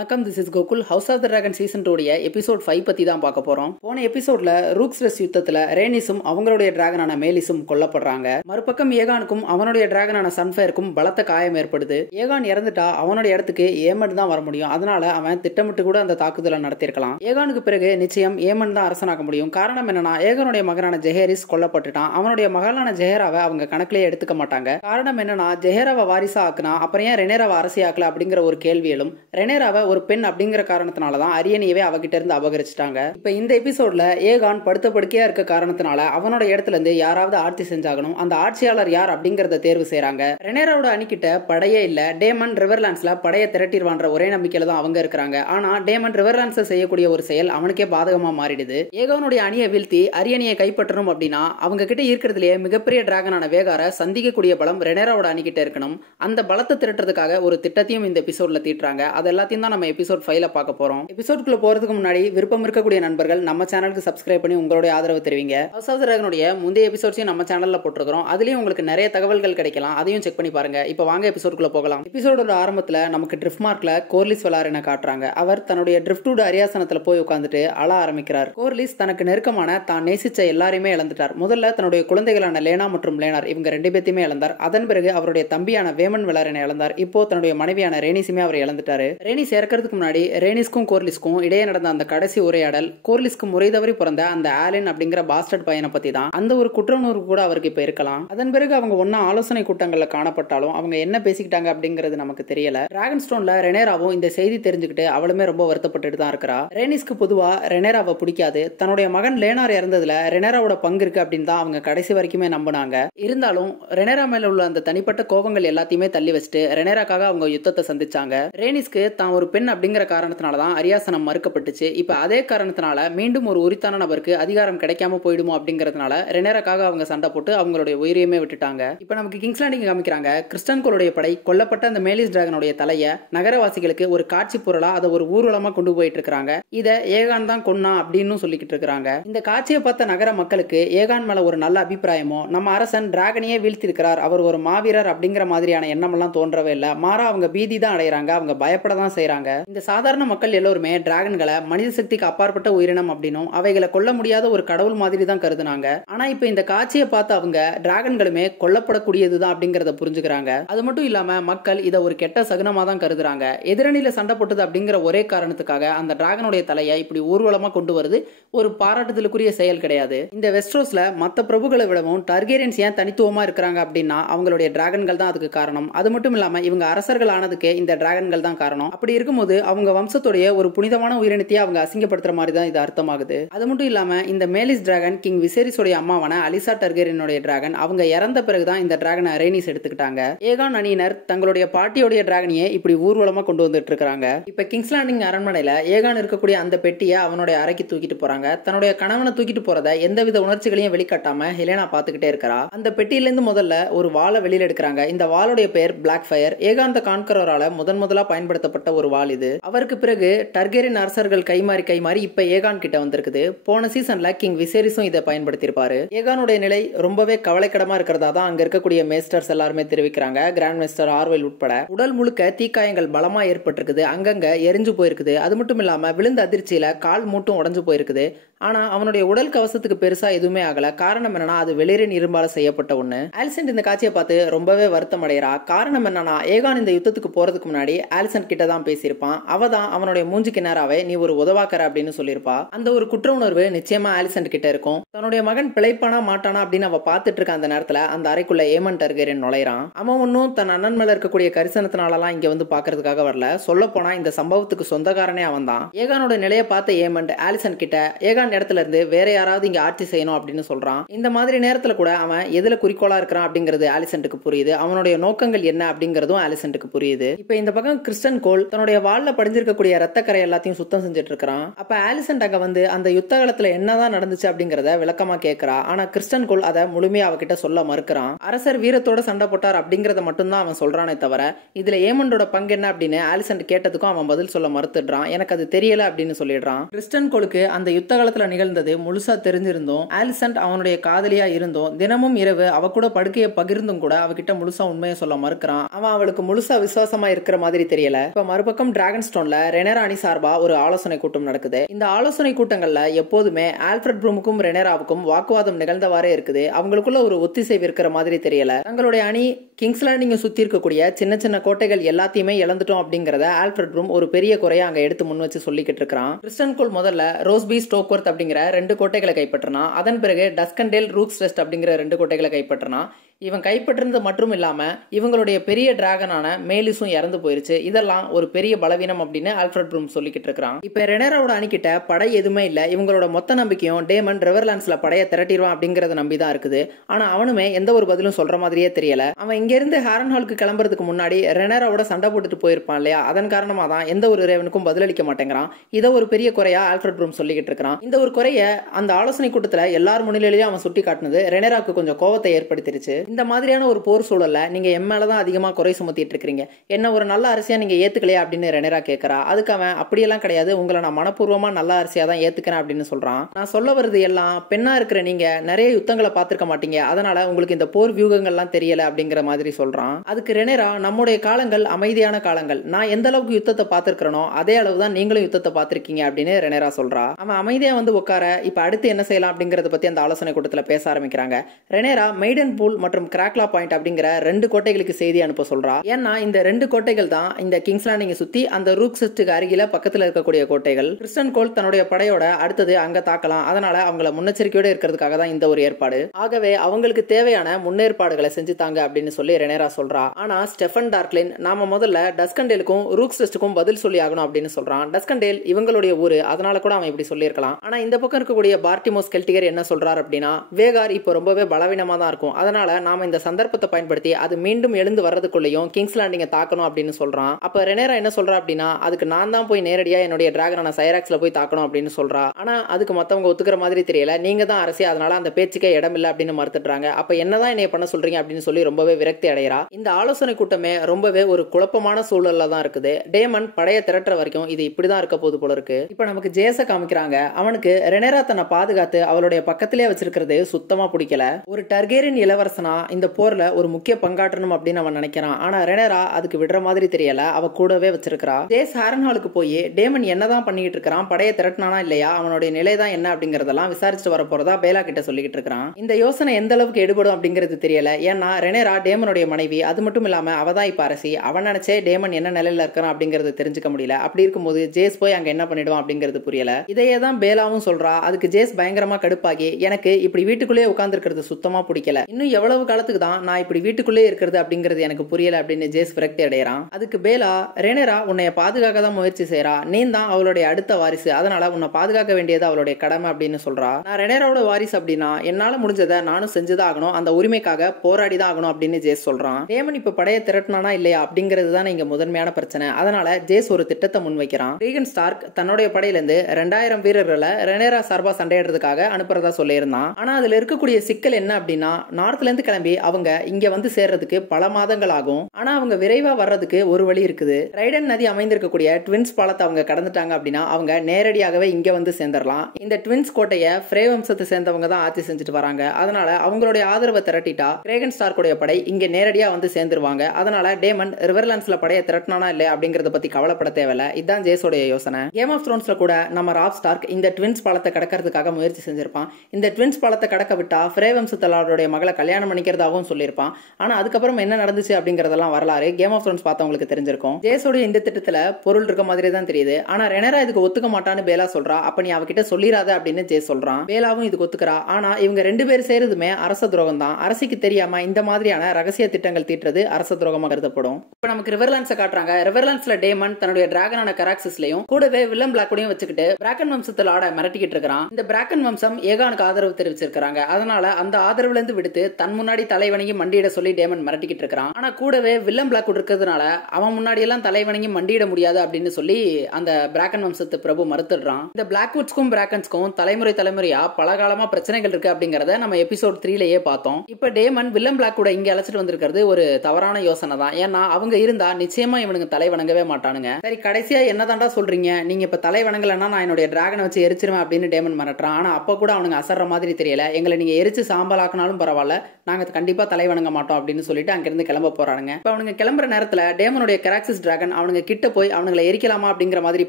வணக்கம், this is Gokul. House of the dragon season 2 episode 5 பத்தி தான் பார்க்க போறோம். போன எபிசோட்ல ரூக்ஸ்ரெஸ் யுத்தத்துல ரேனிஸும் அவங்களுடைய டிராகனான மேலிஸும் கொல்லப்படுறாங்க. மறுபக்கம் ஏகானுக்கும் அவனுடைய டிராகனான சன்ஃபயருக்கும் பலத்த காயம் ஏற்படுது. ஏகான் இறந்துட்டா அவனுடைய இடத்துக்கு ஏமன் தான் வர முடியும். அதனால அவன் திட்டமிட்டு கூட அந்த தாக்குதலை நடத்திருக்கலாம். ஏகானுக்கு பிறகு நிச்சயம் ஏமன் தான் அரசனாக முடியும். காரணம் என்னன்னா, ஏகானுடைய மகனான ஜெஹேரிஸ் கொல்லப்பட்டுட்டான். அவனுடைய மகளான ஜெஹேராவை அவங்க கணக்கிலேயே எடுத்துக்க மாட்டாங்க. காரணம் என்னன்னா, ஜெஹேராவை வாரிசா ஆக்குனா அப்புறம் ஏன் ரெனேராவை அரசி ஆக்கல அப்படிங்கிற ஒரு கேள்வியிலும், ரெனேராவை ஒரு பெண் அப்படிங்கிற காரணத்தினாலதான் அரியணையவே அவகிட்ட இருந்து அபகரிச்சிட்டாங்க. இப்ப இந்த எபிசோட்ல ஏகான் படுத்த படுக்கையா இருக்க காரணத்தினால அவனோட இடத்துல இருந்து யாராவது ஆட்சி செஞ்சாகணும். அந்த ஆட்சியாளர் யார் அப்படிங்கறத தேர்வு செய்யறாங்க. ரெனேராவோட அணிக்கிட்ட படையே இல்ல. டேமன் ரிவர்லாண்ட்ஸ்ல படையை திரட்டிடுவான்ற ஒரே நம்பிக்கையில தான் அவங்க இருக்கிறாங்க. ஆனா டேமன் ரிவர்லாண்ட்ஸ் செய்யக்கூடிய ஒரு செயல் அவனுக்கே பாதகமா மாறிடுது. ஏகானுடைய அணியை வீழ்த்தி அரியணையை கைப்பற்றணும் அப்படின்னா அவங்க கிட்ட இருக்கிறதுலயே மிகப்பெரிய டிராகனான வேகார சந்திக்கக்கூடிய பலம் ரெனேராவோட அணிக்கிட்ட இருக்கணும். அந்த பலத்தை திரட்டுறதுக்காக ஒரு திட்டத்தையும் இந்த எபிசோட்ல தீட்டுறாங்க. அது எல்லாத்தையும் நம்ம எபிசோட் 5ல பார்க்க போறோம். எபிசோட்குள்ள போறதுக்கு முன்னாடி விருப்பம் இருக்கக்கூடிய நண்பர்கள் நம்ம சேனலுக்கு சப்ஸ்கிரைப் பண்ணி உங்களுடைய ஆதரவு தெரிவிங்க. ஹவுஸ் ஆஃப் த டிராகனுடைய முந்தைய எபிசோட்ஸையும் நம்ம சேனல்ல போட்டுருக்கோம். அதுலயும் உங்களுக்கு நிறைய தகவல்கள் கிடைக்கலாம். அதையும் செக் பண்ணி பாருங்க. இப்போ வாங்க எபிசோட்குள்ள போகலாம். எபிசோடோட ஆரம்பத்துல நமக்கு ட்ரிஃப்ட்மார்க்ல கோர்லிஸ் வெலாரினை காட்டுறாங்க. அவர் தன்னுடைய ட்ரிஃப்ட்வுட் அரியாசனத்துல போய் உட்கார்ந்துட்டு அழ ஆரம்பிக்கிறார். கோர்லிஸ் தனக்கு நெருக்கமான தான் நேசிச்ச எல்லாரையுமே இழந்துட்டார். முதல்ல தன்னுடைய குழந்தைகளான லேனா மற்றும் லேனார் இவங்க ரெண்டு பேத்தையுமே இழந்தார். அதன் பிறகு அவருடைய தம்பியான வேமன் வெலாரினை இழந்தார். இப்போ தன்னுடைய மனைவியான ரேனிஸுமே அவர் இழந்துட்டாரு. ரேனிஸ் இறக்கிறதுக்கு முன்னாடி ரேனிஸ்க்கும் கோர்லிஸ்க்கும் இடையே நடந்த அந்த கடைசி உரையாடல், கோர்லிஸ்க்கு முறை தவறி பிறந்த அந்த ஆலின் அப்படிங்கிற பாஸ்டர்ட் பையனை பத்தி தான். அந்த ஒரு குற்றவுணர்வு கூட அவருக்கு இப்ப இருக்கலாம். அதன் பிறகு அவங்க ஒன்னா ஆலோசனை கூட்டங்கள்ல காணப்பட்டாலும் அவங்க என்ன பேசிக்கிட்டாங்க அப்படிங்கிறது நமக்கு தெரியல. டிராகன் ஸ்டோன்ல ரெனேராவும் இந்த செய்தி தெரிஞ்சுக்கிட்டு அவளுமே ரொம்ப வருத்தப்பட்டு தான் இருக்கிறா. ரேனிஸ்க்கு பொதுவா ரெனேராவை பிடிக்காது. தன்னுடைய மகன் லேனார் இறந்ததுல ரெனேராவோட பங்கு இருக்கு அப்படின்னு தான் அவங்க கடைசி வரைக்குமே நம்பினாங்க. இருந்தாலும் ரெனேரா மேல உள்ள அந்த தனிப்பட்ட கோபங்கள் எல்லாத்தையுமே தள்ளி வச்சுட்டு ரெனேராக்காக அவங்க யுத்தத்தை சந்திச்சாங்க. ரேனிஸ்க்கு தான் ஒரு பெண் அப்படிங்கிற காரணத்தினாலதான் அரியாசனம் மறுக்கப்பட்டுச்சு. இப்ப அதே காரணத்தினால மீண்டும் ஒரு உரித்தான நபருக்கு அதிகாரம் கிடைக்காம போயிடுமோ அப்படிங்கறதுனால ரெனேராக்காக அவங்க சண்டை போட்டு அவங்களுடைய உயிரையுமே விட்டுட்டாங்க. இப்ப நமக்கு கிங்ஸ் லேண்டிங் காமிக்கிறாங்க. கிறிஸ்டன் கோலுடைய படை கொல்லப்பட்ட அந்த மேலிஸ் டிராகனுடைய தலைய நகரவாசிகளுக்கு ஒரு காட்சி பொருளா அதை ஒரு ஊர்வலமா கொண்டு போயிட்டு இருக்காங்க. இத ஏகான் தான் கொன்னா அப்படின்னு சொல்லிக்கிட்டு இருக்காங்க. இந்த காட்சியை பார்த்த நகர மக்களுக்கு ஏகான் மேல ஒரு நல்ல அபிப்பிராயமோ, நம்ம அரசன் டிராகனையே வீழ்த்தி இருக்கிறார், அவர் ஒரு மாவீரர் அப்படிங்கிற மாதிரியான எண்ணம் எல்லாம் தோன்றவே இல்ல. மாறா அவங்க பீதி தான் அடைகிறாங்க, அவங்க பயப்பட தான் செய்யறாங்க. இந்த சாதாரண மக்கள் எல்லோருமே டிராகன்களை மனித சக்திக்கு அப்பாற்பட்ட உயிரினம் அப்படின்னும் அவைகளை கொல்ல முடியாத ஒரு கடவுள் மாதிரி தான் கருதுனாங்க. ஆனா இப்ப இந்த காட்சியை பார்த்து அவங்க டிராகன்களுமே கொல்லப்படக்கூடியதுதான் அப்படிங்கறத புரிஞ்சுக்கிறாங்க. அது மட்டும் இல்லாம மக்கள் இதை ஒரு கெட்ட சகுனமா தான் கருதுறாங்க. எதிரணியில சண்டை போட்டது அப்படிங்கிற ஒரே காரணத்துக்காக அந்த டிராகனுடைய தலையை இப்படி ஊர்வலமா கொண்டு வருது ஒரு பாராட்டுதலுக்குரிய செயல் கிடையாது. இந்த வெஸ்ட்ரோஸ்ல மத்த பிரபுகளை விடவும் டார்கேரியன்ஸ் ஏன் தனித்துவமா இருக்கிறாங்க அப்படின்னா அவங்களுடைய டிராகன்கள் தான் அதுக்கு காரணம். அது மட்டும் இல்லாம இவங்க அரசர்கள் ஆனதுக்கே இந்த டிராகன்கள் தான் காரணம். அப்படி இருக்கும்போது அவங்க வம்சத்துடைய ஒரு புனிதமான உயிரினத்தையே அவங்க அசிங்கப்படுத்துற மாதிரி தான் இது அர்த்தமாகுது. அது மட்டும் இல்லாம இந்த மேலிஸ் டிராகன் கிங் விசேரிஸோட அம்மாவான அலிசா டர்கேரியனுடைய டிராகன். அவங்க இறந்த பிறகுதான் இந்த டிராகனை ரேனிஸ் எடுத்துக்கிட்டாங்க. ஏகான் அணியினர் தங்களுடைய பாட்டியோடைய டிராகனையே இப்படி ஊர்வலமா கொண்டு வந்துட்டு இருக்காங்க. இப்ப கிங்ஸ் லேண்டிங் அரண்மனையில ஏகான் இருக்கக்கூடிய அந்த பெட்டியை அவனுடைய அறைக்கு தூக்கிட்டு போறாங்க. தன்னுடைய கணவனை தூக்கிட்டு போறத எந்தவித உணர்ச்சிகளையும் வெளிக்காட்டாம ஹெலேனா பாத்துக்கிட்டே இருக்கிறா. அந்த பெட்டியில இருந்து முதல்ல ஒரு வாளை வெளியில எடுக்கிறாங்க. இந்த வாளுடைய பேர் பிளாக் ஃபயர். ஏகான் த கான்கரரால முதலா பயன்படுத்தப்பட்ட ஒரு வாள் இது. அவருக்கு பிறகு டர்கேரியன் அரசர்கள் கைமாறி இப்ப ஏகான் கிட்ட வந்திருக்குது. போன சீசன்ல கிங் விசேரிஸும் இதை பயன்படுத்தியிருப்பாரு. ஏகானுடைய நிலை ரொம்பவே கவலைக்கிடமா இருக்கிறதா தான் அங்க இருக்கக்கூடிய மேஸ்டர்ஸ் எல்லாருமே தெரிவிக்கிறாங்க. கிராண்ட் மேஸ்டர் ஆர்வெல் உட்பட. உடல் முழுக்க தீக்காயங்கள் பலமா ஏற்பட்டிருக்குது. அங்கங்க எரிஞ்சு போயிருக்குது. அது மட்டும் இல்லாம விழுந்த அதிர்ச்சியில கால் மூட்டும் உடஞ்சு போயிருக்குது. ஆனா அவனுடைய உடல் கவசத்துக்கு பெருசா எதுவுமே ஆகல. காரணம் என்னன்னா அது வெளிரின் இரும்பால செய்யப்பட்ட ஒண்ணு. ஆலிசன் இந்த காட்சியை பார்த்து ரொம்பவே வருத்தம் அடைகிறா. காரணம் என்னன்னா ஏகான் இந்த யுத்தத்துக்கு போறதுக்கு முன்னாடி ஆலிசன் கிட்ட தான் பேசியிருப்பான். அவதான் அவனுடைய மூஞ்சிக்கு நேராவே நீ ஒரு உதவாக்கற அப்படின்னு சொல்லியிருப்பா. அந்த ஒரு குற்ற உணர்வு நிச்சயமா ஆலிசன் கிட்ட இருக்கும். தன்னுடைய மகன் பிழைப்பானா மாட்டானா அப்படின்னு அவ பாத்துட்டு இருக்க அந்த நேரத்துல அந்த அறைக்குள்ள ஏமன் டர்கேரியன் நுழைறான். அவன் ஒன்னும் தன் அண்ணன் மேல இருக்கக்கூடிய கரிசனத்தினாலலாம் இங்க வந்து பாக்குறதுக்காக வரல. சொல்ல போனா இந்த சம்பவத்துக்கு சொந்தக்காரனே அவன் தான். ஏகானோட நிலையை பார்த்த ஏமன் ஆலிசன் கிட்ட ஏகான் இடத்துல இருந்து வேற யாராவது இங்க ஆட்சி செய்யணும் அப்படின்னு சொல்றான். இந்த மாதிரி நேரத்துல கூட அவன் எதுல குறிக்கோளா இருக்கிறான் அப்படிங்கிறது ஆலிசன்ட்டுக்கு புரியுது. அவனுடைய நோக்கங்கள் என்ன அப்படிங்கறதும் ஆலிசன்ட்டுக்கு புரியுது. இப்ப இந்த பக்கம் கிறிஸ்டன் கோல் தன்னுடைய வாள்ல படிஞ்சிருக்கக்கூடிய ரத்தக்கரை எல்லாத்தையும் சுத்தம் செஞ்சுட்டு இருக்கான். அப்ப ஆலிசன் அங்க வந்து அந்த யுத்த காலத்துல என்னதான் நடந்துச்சு அப்படிங்கறத விளக்கமா கேட்கிறா. ஆனா கிறிஸ்டன் கோல் அதை முழுமையா அவகிட்ட சொல்ல மறுக்கிறான். அரசர் வீரத்தோட சண்டை போட்டார் அப்படிங்கறத மட்டும் தான் அவன் சொல்றானே தவிர இதுல ஏமண்டோட பங்கு என்ன அப்படின்னு ஆலிசன் கேட்டதுக்கும் அவன் பதில் சொல்ல மறுத்துடுறான். எனக்கு அது தெரியல அப்படின்னு சொல்லிடுறான். கிறிஸ்டன் கோலுக்கு அந்த யுத்த காலத்துல நேரத்துல நிகழ்ந்தது முழுசா தெரிஞ்சிருந்தோம், ஆலிசன்ட் அவனுடைய காதலியா இருந்தோம், தினமும் இரவு அவ கூட படுக்கையை பகிர்ந்தும் கூட அவகிட்ட முழுசா உண்மையை சொல்ல மறுக்கிறான். அவன் அவளுக்கு முழுசா விசுவாசமா இருக்கிற மாதிரி தெரியல. இப்ப மறுபக்கம் டிராகன் ஸ்டோன்ல ரெனேரா அணி சார்பா ஒரு ஆலோசனை கூட்டம் நடக்குது. இந்த ஆலோசனை கூட்டங்கள்ல எப்போதுமே ஆல்ஃபிரட் ப்ரூமுக்கும் ரெனேராவுக்கும் வாக்குவாதம் நிகழ்ந்தவாறே இருக்குது. அவங்களுக்குள்ள ஒரு ஒத்திசைவு இருக்கிற மாதிரி தெரியல. தங்களுடைய அணி கிங்ஸ் லேண்டிங்கை சுத்தி இருக்கக்கூடிய சின்ன சின்ன கோட்டைகள் எல்லாத்தையுமே இழந்துட்டோம் அப்படிங்கறத ஆல்ஃபிரட் ப்ரூம் ஒரு பெரிய குறையா அங்க எடுத்து முன் வச்சு சொல்லிக்கிட்டு இருக்கான். கிறிஸ்டன் கோல் முதல்ல ரோஸ்பி ஸ்டோக்வர்த் அப்படிங்கிற 2 கோட்டைகளை கைப்பற்றினா. அதன் பிறகு டஸ்கண்டேல் ரூக்ஸ் ரெஸ்ட் அப்படிங்கிற 2 கோட்டைகளை கைப்பற்றினா. இவன் கைப்பற்றினது மட்டும் இல்லாம இவங்களுடைய பெரிய டிராகனான மேலிஸும் இறந்து போயிருச்சு. இதெல்லாம் ஒரு பெரிய பலவீனம் அப்படின்னு ஆல்ஃபிரட் ப்ரூம் சொல்லிக்கிட்டு இருக்கான். இப்ப ரெனேராவோட அணிக்கிட்ட படை எதுவுமே இல்ல. இவங்களோட மொத்த நம்பிக்கையும் டேமன் ரிவர்லாண்ட்ஸ்ல படையை திரட்டிடுவான் அப்படிங்கறத நம்பிதான் இருக்குது. ஆனா அவனுமே எந்த ஒரு பதிலும் சொல்ற மாதிரியே தெரியல. அவன் இங்க இருந்து ஹாரன்ஹாலுக்கு கிளம்புறதுக்கு முன்னாடி ரெனேராவோட சண்டை போட்டுட்டு போயிருப்பான் இல்லையா, அதன் காரணமா தான் எந்த ஒரு ரேவனுக்கும் பதிலளிக்க மாட்டேங்கிறான். இதை ஒரு பெரிய குறையா ஆல்ஃபிரட் ப்ரூம் சொல்லிக்கிட்டு இருக்கான். இந்த ஒரு குறைய அந்த ஆலோசனை கூட்டத்துல எல்லார் முன்னிலையிலும் அவன் சுட்டி காட்டினது ரெனேராவுக்கு கொஞ்சம் கோவத்தை ஏற்படுத்திருச்சு. இந்த மாதிரியான ஒரு போர் சூழல்ல நீங்க என் மேலதான் அதிகமா குறை சுமத்திட்டு இருக்கீங்க, என்ன ஒரு நல்ல அரசியா நீங்க ஏத்துக்கலையா அப்படின்னு ரெனேரா கேட்கறா. அதுக்கு அவன் அப்படியெல்லாம் கிடையாது, உங்களை நான் மனப்பூர்வமா நல்ல அரசியா தான் ஏத்துக்கிறேன் அப்படின்னு சொல்றான். நான் சொல்ல வருது எல்லாம் பெண்ணா இருக்கிற நீங்க நிறைய யுத்தங்களை பார்த்திருக்க மாட்டீங்க, அதனால உங்களுக்கு இந்த போர் வியூகங்கள்லாம் தெரியல அப்படிங்கிற மாதிரி சொல்றான். அதுக்கு ரெனேரா, நம்முடைய காலங்கள் அமைதியான காலங்கள், நான் எந்த அளவுக்கு யுத்தத்தை பார்த்திருக்கிறனோ அதே அளவுதான் நீங்களும் யுத்தத்தை பார்த்திருக்கீங்க அப்படின்னு ரெனேரா சொல்றா. அவன் அமைதியா வந்து உட்கார இப்ப அடுத்து என்ன செய்யலாம் அப்படிங்கறத பத்தி அந்த ஆலோசனை கூட்டத்துல பேச ஆரம்பிக்கிறாங்க. ரெனேரா மெய்டன் பூல் மற்றும் கிராக்லா பாயிண்ட் அப்படிங்கிற 2 கோட்டைகளுக்கு செய்தி அனுப்ப சொல்றா. ஏன்னா இந்த 2 கோட்டைகள் தான் இந்த கிங்ஸ் லேண்டிங்கை சுத்தி அந்த ரூக்ஸெஸ்டுக்கு அருகில பக்கத்துல இருக்கக்கூடிய கோட்டைகள். கிறிஸ்டன் கோல் தன்னுடைய படையோட அடுத்தது அங்க தாக்கலாம், அதனால அவங்கள முன்னெச்சரிக்கையோட இருக்கிறதுக்காக தான் இந்த ஒரு ஏற்பாடு. ஆகவே அவங்களுக்கு தேவையான முன்னேற்பாடுகளை செஞ்சு தாங்க அப்படின்னு சொல்லி ரெனேரா சொல்றா. ஆனா ஸ்டெஃபன் டார்க்லின், நாம முதல்ல டஸ்கண்டேலுக்கும் ரூக்ஸெஸ்டுக்கும் பதில் சொல்லி ஆகணும் அப்படின்னு சொல்றான். டஸ்கண்டேல் இவங்களுடைய ஊரு, அதனால கூட அவன் இப்படி சொல்லியிருக்கலாம். ஆனா இந்த பக்கம் இருக்கக்கூடிய பார்டிமோஸ் கெல்டிகர் என்ன சொல்றாரு அப்படின்னா, வேகார் இப்போ ரொம்பவே பலவீனமா தான் இருக்கும், அதனால நாம இந்த சந்தர்ப்பத்தை பயன்படுத்தி அது மீண்டும் எழுந்து வர்றதுக்குள்ளேயும் கிங்ஸ் லேண்டிங்கை தாக்கணும் அப்படின்னு சொல்றான். அப்ப ரெனேரா என்ன சொல்றா அப்படின்னா, அதுக்கு நான் தான் போய் நேரடியா என்னுடைய டிராகனான சைராக்ஸ்ல போய் தாக்கணும் அப்படின்னு சொல்றா. ஆனா அதுக்கு மத்தவங்க ஒத்துக்கிற மாதிரி தெரியல, நீங்க தான் அரசியா, அதனால அந்த பேச்சுக்கே இடம் இல்ல அப்படின்னு மறுத்துறாங்க. அப்ப என்னதான் என்னைய பண்ண சொல்றீங்க அப்படின்னு சொல்லி ரொம்பவே விரக்தி அடைகிறா. இந்த ஆலோசனை கூட்டமே ரொம்பவே ஒரு குழப்பமான சூழல்ல தான் இருக்குது. டேமன் படையை திரட்டுற வரைக்கும் இது இப்படிதான் இருக்க போது போல இருக்கு. இப்ப நமக்கு ஜேஸ காமிக்கிறாங்க. அவனுக்கு ரெனேரா தன்னை பாதுகாத்து அவளுடைய பக்கத்திலே வச்சிருக்கிறது சுத்தமா பிடிக்கல. ஒரு டர்கேரியன் இளவரசனா இந்த போர்ல ஒரு முக்கிய பங்காற்றணும் அப்படின்னு அவன் நினைக்கிறான். ஆனா ரெனேரா அதுக்கு விடுற மாதிரி தெரியல, அவ கூடவே வச்சிருக்கா. ஜேஸ் ஹாரன்ஹாலுக்கு போய் டேமன் என்னதான் பண்ணிட்டு இருக்கான், படையை திரட்டினானா இல்லையா, அவனுடைய நிலைதான் என்ன அப்படிங்கறதெல்லாம் விசாரிச்சுட்டு வர போறதா பேலா கிட்ட சொல்லிக்கிட்டு இருக்கான். இந்த யோசனை எந்த அளவுக்கு எடுபடும் அப்படிங்கிறது தெரியல. ஏன்னா ரெனேரா டேமனுடைய மனைவி, அது மட்டும் இல்லாம அவதான் இப்ப அரசி. அவன் நினைச்சே டேமன் என்ன நிலையில இருக்கான் அப்படிங்கறது தெரிஞ்சுக்க முடியல. அப்படி இருக்கும்போது ஜேஸ் போய் அங்க என்ன பண்ணிடுவான் அப்படிங்கிறது புரியல. இதையே தான் பேலாவும் சொல்றா. அதுக்கு ஜேஸ் பயங்கரமா கடுப்பாகி, எனக்கு இப்படி வீட்டுக்குள்ளேயே உட்கார்ந்து இருக்கிறது சுத்தமா பிடிக்கல, இன்னும் எவ்வளவு காலத்துக்கு தான் நான் இப்படி வீட்டுக்குள்ளே இருக்கிறது அப்படிங்கிறது எனக்கு புரியல அப்படின்னு ஜேஸ் விரக்தி அடைகிறான். அதுக்கு பேலா, ரெனேரா உன்னைய பாதுகாக்க தான் முயற்சி செய்யறா, நீ தான் அவளுடைய அடுத்த வாரிசு, அதனால உன்னை பாதுகாக்க வேண்டியது அவளுடைய கடமை அப்படின்னு சொல்றா. நான் ரெனேராவோட வாரிசு அப்படின்னா என்னால முடிஞ்சதை நானும் செஞ்சுதான் ஆகணும், அந்த உரிமைக்காக போராடி தான் ஆகணும் அப்படின்னு ஜேஸ் சொல்றான். டேமன் இப்ப படையை திரட்டினானா இல்லையா அப்படிங்கிறது தான் இங்க முதன்மையான பிரச்சனை. அதனால ஜேஸ் ஒரு திட்டத்தை முன்வைக்கிறான். ரீகன் ஸ்டார்க் தன்னுடைய படையில இருந்து 2000 வீரர்களை ரெனேரா சார்பா சண்டையிடுறதுக்காக அனுப்புறதா சொல்லியிருந்தான். ஆனா அதுல இருக்கக்கூடிய சிக்கல் என்ன அப்படின்னா, நார்த்ல இருந்து கிளம்பி அவங்க இங்க வந்து சேர்றதுக்கு பல மாதங்கள் ஆகும். ஆனா அவங்க விரைவா வர்றதுக்கு ஒரு வழி இருக்குது. ரைடன் நதி அமைந்திருக்கக்கூடிய ட்வின்ஸ் பாலத்தை அவங்க கடந்துட்டாங்க அப்படின்னா அவங்க நேரடியாகவே இங்க வந்து சேர்ந்துடலாம். இந்த ட்வின்ஸ் கோட்டையை ஃப்ரே வம்சத்தை சேர்ந்தவங்க தான் ஆட்சி செஞ்சுட்டு வராங்க. அதனால அவங்களுடைய ஆதரவை திரட்டிட்டா ரேகன் ஸ்டார்க்குடைய படை இங்க நேரடியா வந்து சேர்ந்துருவாங்க. அதனால டேமன் ரிவர்லாண்ட்ஸ்ல படையை திரட்டினானா இல்லையா அப்படிங்கறத பத்தி கவலைப்பட தேவையில்ல. இதுதான் ஜேஸோடைய யோசனை. கேம் ஆஃப் த்ரோன்ஸ்ல கூட நம்ம ராப் ஸ்டார்க் இந்த ட்வின்ஸ் பாலத்தை கடக்கிறதுக்காக முயற்சி செஞ்சிருப்பான். இந்த ட்வின்ஸ் பாலத்தை கடக்க விட்டா ஃப்ரே வம்சத்தலாருடைய மகளை கல்யாணம் பண்ணிக்கிறதாகவும் சொல்லியிருப்பான். ஆனா அதுக்கப்புறம் என்ன நடந்துச்சு அப்படிங்கறதெல்லாம் வரலாறு கேம் ஆஃப் த்ரோன்ஸ் பார்த்தவங்களுக்கு தெரிஞ்சிருக்கும். ஜேஸோட இந்த திட்டத்துல பொருள் இருக்க மாதிரி தான் தெரியுது. ஆனா ரெனேரா இதுக்கு ஒத்துக்க மாட்டான்னு பேலா சொல்றா. அப்ப நீ அவகிட்ட சொல்லிராத அப்படின்னு ஜேஸ் சொல்றான். பேலாவும் இதுக்கு ஒத்துக்கிறா. ஆனா இவங்க 2 பேர் சேருதுமே அரச துரோகம் தான். அரசிக்கு தெரியாம இந்த மாதிரியான ரகசிய திட்டங்கள் தீட்டுறது அரச துரோகமா கருதப்படும். இப்ப நமக்கு ரிவர்லாண்ட்ஸை காட்டுறாங்க. ரிவர்லாண்ட்ஸ்ல டேமன் தன்னுடைய டிராகனான கராக்சிஸ்லயும் கூடவே வில்லம் பிளாக்கோடையும் வச்சுக்கிட்டு பிராக்கன் வம்சத்தில் ஆட மிரட்டிக்கிட்டு இருக்கிறான். இந்த பிராக்கன் வம்சம் ஏகானுக்கு ஆதரவு தெரிவிச்சிருக்காங்க. அதனால அந்த ஆதரவுல இருந்து விடுத்து தன் முன்னாடி முன்னாடி தலைவணங்கி மண்டியிட சொல்லி டேமன் மிரட்டிக்கிட்டு இருக்கான். ஆனா கூடவே வில்லம் பிளாக்வுட் இருக்கிறதுனால அவன் முன்னாடி எல்லாம் தலைவணங்கி மண்டியிட முடியாது அப்படின்னு சொல்லி அந்த பிராக்கன் வம்சத்து பிரபு மறுத்துடுறான். இந்த பிளாக்வுட்ஸ்க்கும் பிராக்கன்ஸ்க்கும் தலைமுறையா பல காலமா பிரச்சனைகள் இருக்கு அப்படிங்கறத நம்ம எபிசோட் 3லயே பார்த்தோம். இப்ப டேமன் வில்லம் பிளாக்வுட் இங்க அழைச்சிட்டு வந்திருக்கிறது ஒரு தவறான யோசனை தான். ஏன்னா அவங்க இருந்தா நிச்சயமா இவனுக்கு தலை வணங்கவே மாட்டானுங்க. சரி, கடைசியா என்னதான்டா சொல்றீங்க, நீங்க இப்ப தலை வணங்கலன்னா நான் என்னுடைய டிராகனை வச்சு எரிச்சிருவேன் அப்படின்னு டேமன் மிரட்டுறான். ஆனா அப்ப கூட அவனுங்க அசர்ற மாதிரி தெரியல. எங்களை நீங்க எரிச்சு சாம்பல் ஆக்கினாலும் பரவாயில்ல, நாங்க கண்டிப்பா தலை வணங்க மாட்டோம் அப்படின்னு சொல்லிட்டு அங்கிருந்து கிளம்ப போறானுங்க. இப்ப அவனுங்க கிளம்புற நேரத்துல டேமனுடைய கராக்சிஸ் டிராகன் அவனுங்க கிட்ட போய் அவனுங்களை எரிக்கலாமா அப்படிங்கிற மாதிரி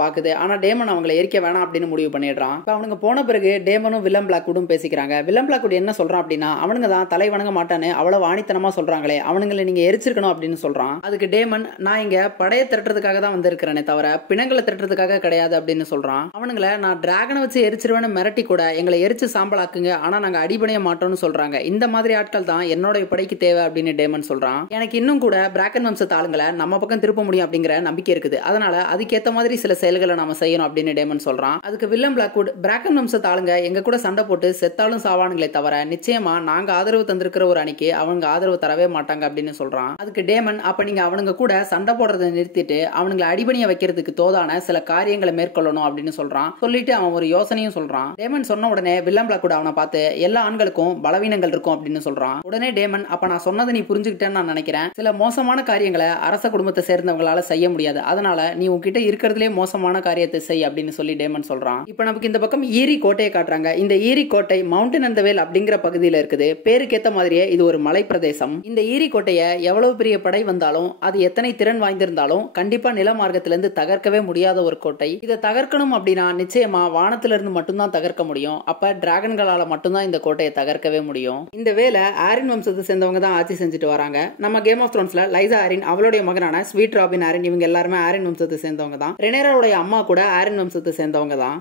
பாக்குது. ஆனா டேமன் அவங்களை எரிக்க வேணாம் அப்படின்னு முடிவு பண்ணிடுறான். இப்ப அவனுங்க போன பிறகு டேமனும் வில்லம் பிளாக்வுட்டும் பேசிக்கிறாங்க. வில்லம் பிளாக்வுட் என்ன சொல்றான் அப்படின்னா, அவனுங்க தான் தலை வணங்க மாட்டான்னு அவ்வளவு ஆணித்தனமா சொல்றாங்களே, அவனுங்களை நீங்க எரிச்சிருக்கணும் அப்படின்னு சொல்றான். அதுக்கு டேமன், நான் இங்க படையை திரட்டுறதுக்காக தான் வந்திருக்கிறேனே தவிர பிணங்களை திரட்டுறதுக்காக கிடையாது அப்படின்னு சொல்றான். அவனுங்களை நான் டிராகனை வச்சு எரிச்சிருவேன்னு மிரட்டி கூட எங்களை எரிச்சு சாம்பலாக்குங்க, ஆனா நாங்க அடிபணிய மாட்டோம்னு சொல்றாங்க. இந்த மாதிரி ஆட்கள் தான் என்னோட படைக்கு தேவை அப்படின்னு டேமன் சொல்றான். எனக்கு இன்னும் கூட பிராக்கன் வம்சத்து ஆளுங்களை நம்ம பக்கம் திருப்ப முடியும் அப்படிங்கிற நம்பிக்கை இருக்குது. அதனால அதுக்கேத்த மாதிரி சில செயல்களை நாம செய்யணும் அப்படின்னு டேமன் சொல்றான். அதுக்கு வில்லம் பிளாக்வுட், பிராக்கன் வம்சத்து ஆளுங்க எங்க கூட சண்டை போட்டு செத்தாலும் சாவானுங்களே தவிர நிச்சயமா நாங்க ஆதரவு தந்திருக்கிற ஒரு அணிக்கு அவங்க ஆதரவு தரவே மாட்டாங்க அப்படின்னு சொல்றான். அதுக்கு டேமன், அப்ப நீங்க அவனுங்க கூட சண்டை போடுறதை நிறுத்திட்டு அவனுங்களை அடிபணிய வைக்கிறதுக்கு தோதான சில காரியங்களை மேற்கொள்ளணும் அப்படின்னு சொல்றான். சொல்லிட்டு அவன் ஒரு யோசனையும் சொல்றான். டேமன் சொன்ன உடனே வில்லம் பிளாக்வுட் அவனை பார்த்து, எல்லா ஆண்களுக்கும் பலவீனங்கள் இருக்கும் அப்படின்னு சொல்றான். உடனே டேமன், அப்ப நான் சொன்னதை நீ புரிஞ்சுக்கிட்டேன்னு நான் நினைக்கிறேன். சில மோசமான காரியங்களை அரச குடும்பத்தை சேர்ந்தவங்களால செய்ய முடியாது, அதனால நீ உன்கிட்ட இருக்கிறதுலே மோசமான காரியத்தை செய் அப்படின்னு சொல்லி டேமன் சொல்றான். இப்ப நமக்கு இந்த பக்கம் ஈரி கோட்டையை காட்டுறாங்க. இந்த ஈரி கோட்டை மவுண்டன் அண்ட் த வேல் அப்படிங்கிற பகுதியில் இருக்குது. பேருக்கேத்த மாதிரியே இது ஒரு மலை பிரதேசம். இந்த ஈரி கோட்டையை எவ்வளவு பெரிய படை வந்தாலும் அது எத்தனை திறன் வாய்ந்திருந்தாலும் கண்டிப்பா நில மார்க்கத்திலிருந்து தகர்க்கவே முடியாத ஒரு கோட்டை. இதை தகர்க்கணும் அப்படின்னா நிச்சயமா வானத்திலிருந்து மட்டும்தான் தகர்க்க முடியும். அப்ப டிராகன்களால மட்டும்தான் இந்த கோட்டையை தகர்க்கவே முடியும். இந்த வேலை ஆரின் வம்சத்தை சேர்ந்தவங்க தான் ஆட்சி செஞ்சுட்டு வராங்க. நம்ம கேம் ஆஃப் த்ரோன்ஸ்ல லைசா ஆரின், அவளுடைய மகனான ஸ்வீட் ராபின் ஆரின், இவங்க எல்லாருமே ஆரின் வம்சத்தை சேர்ந்தவங்க தான். ரெனேராவுடைய அம்மா கூட ஆரின் வம்சத்தை சேர்ந்தவங்க தான்.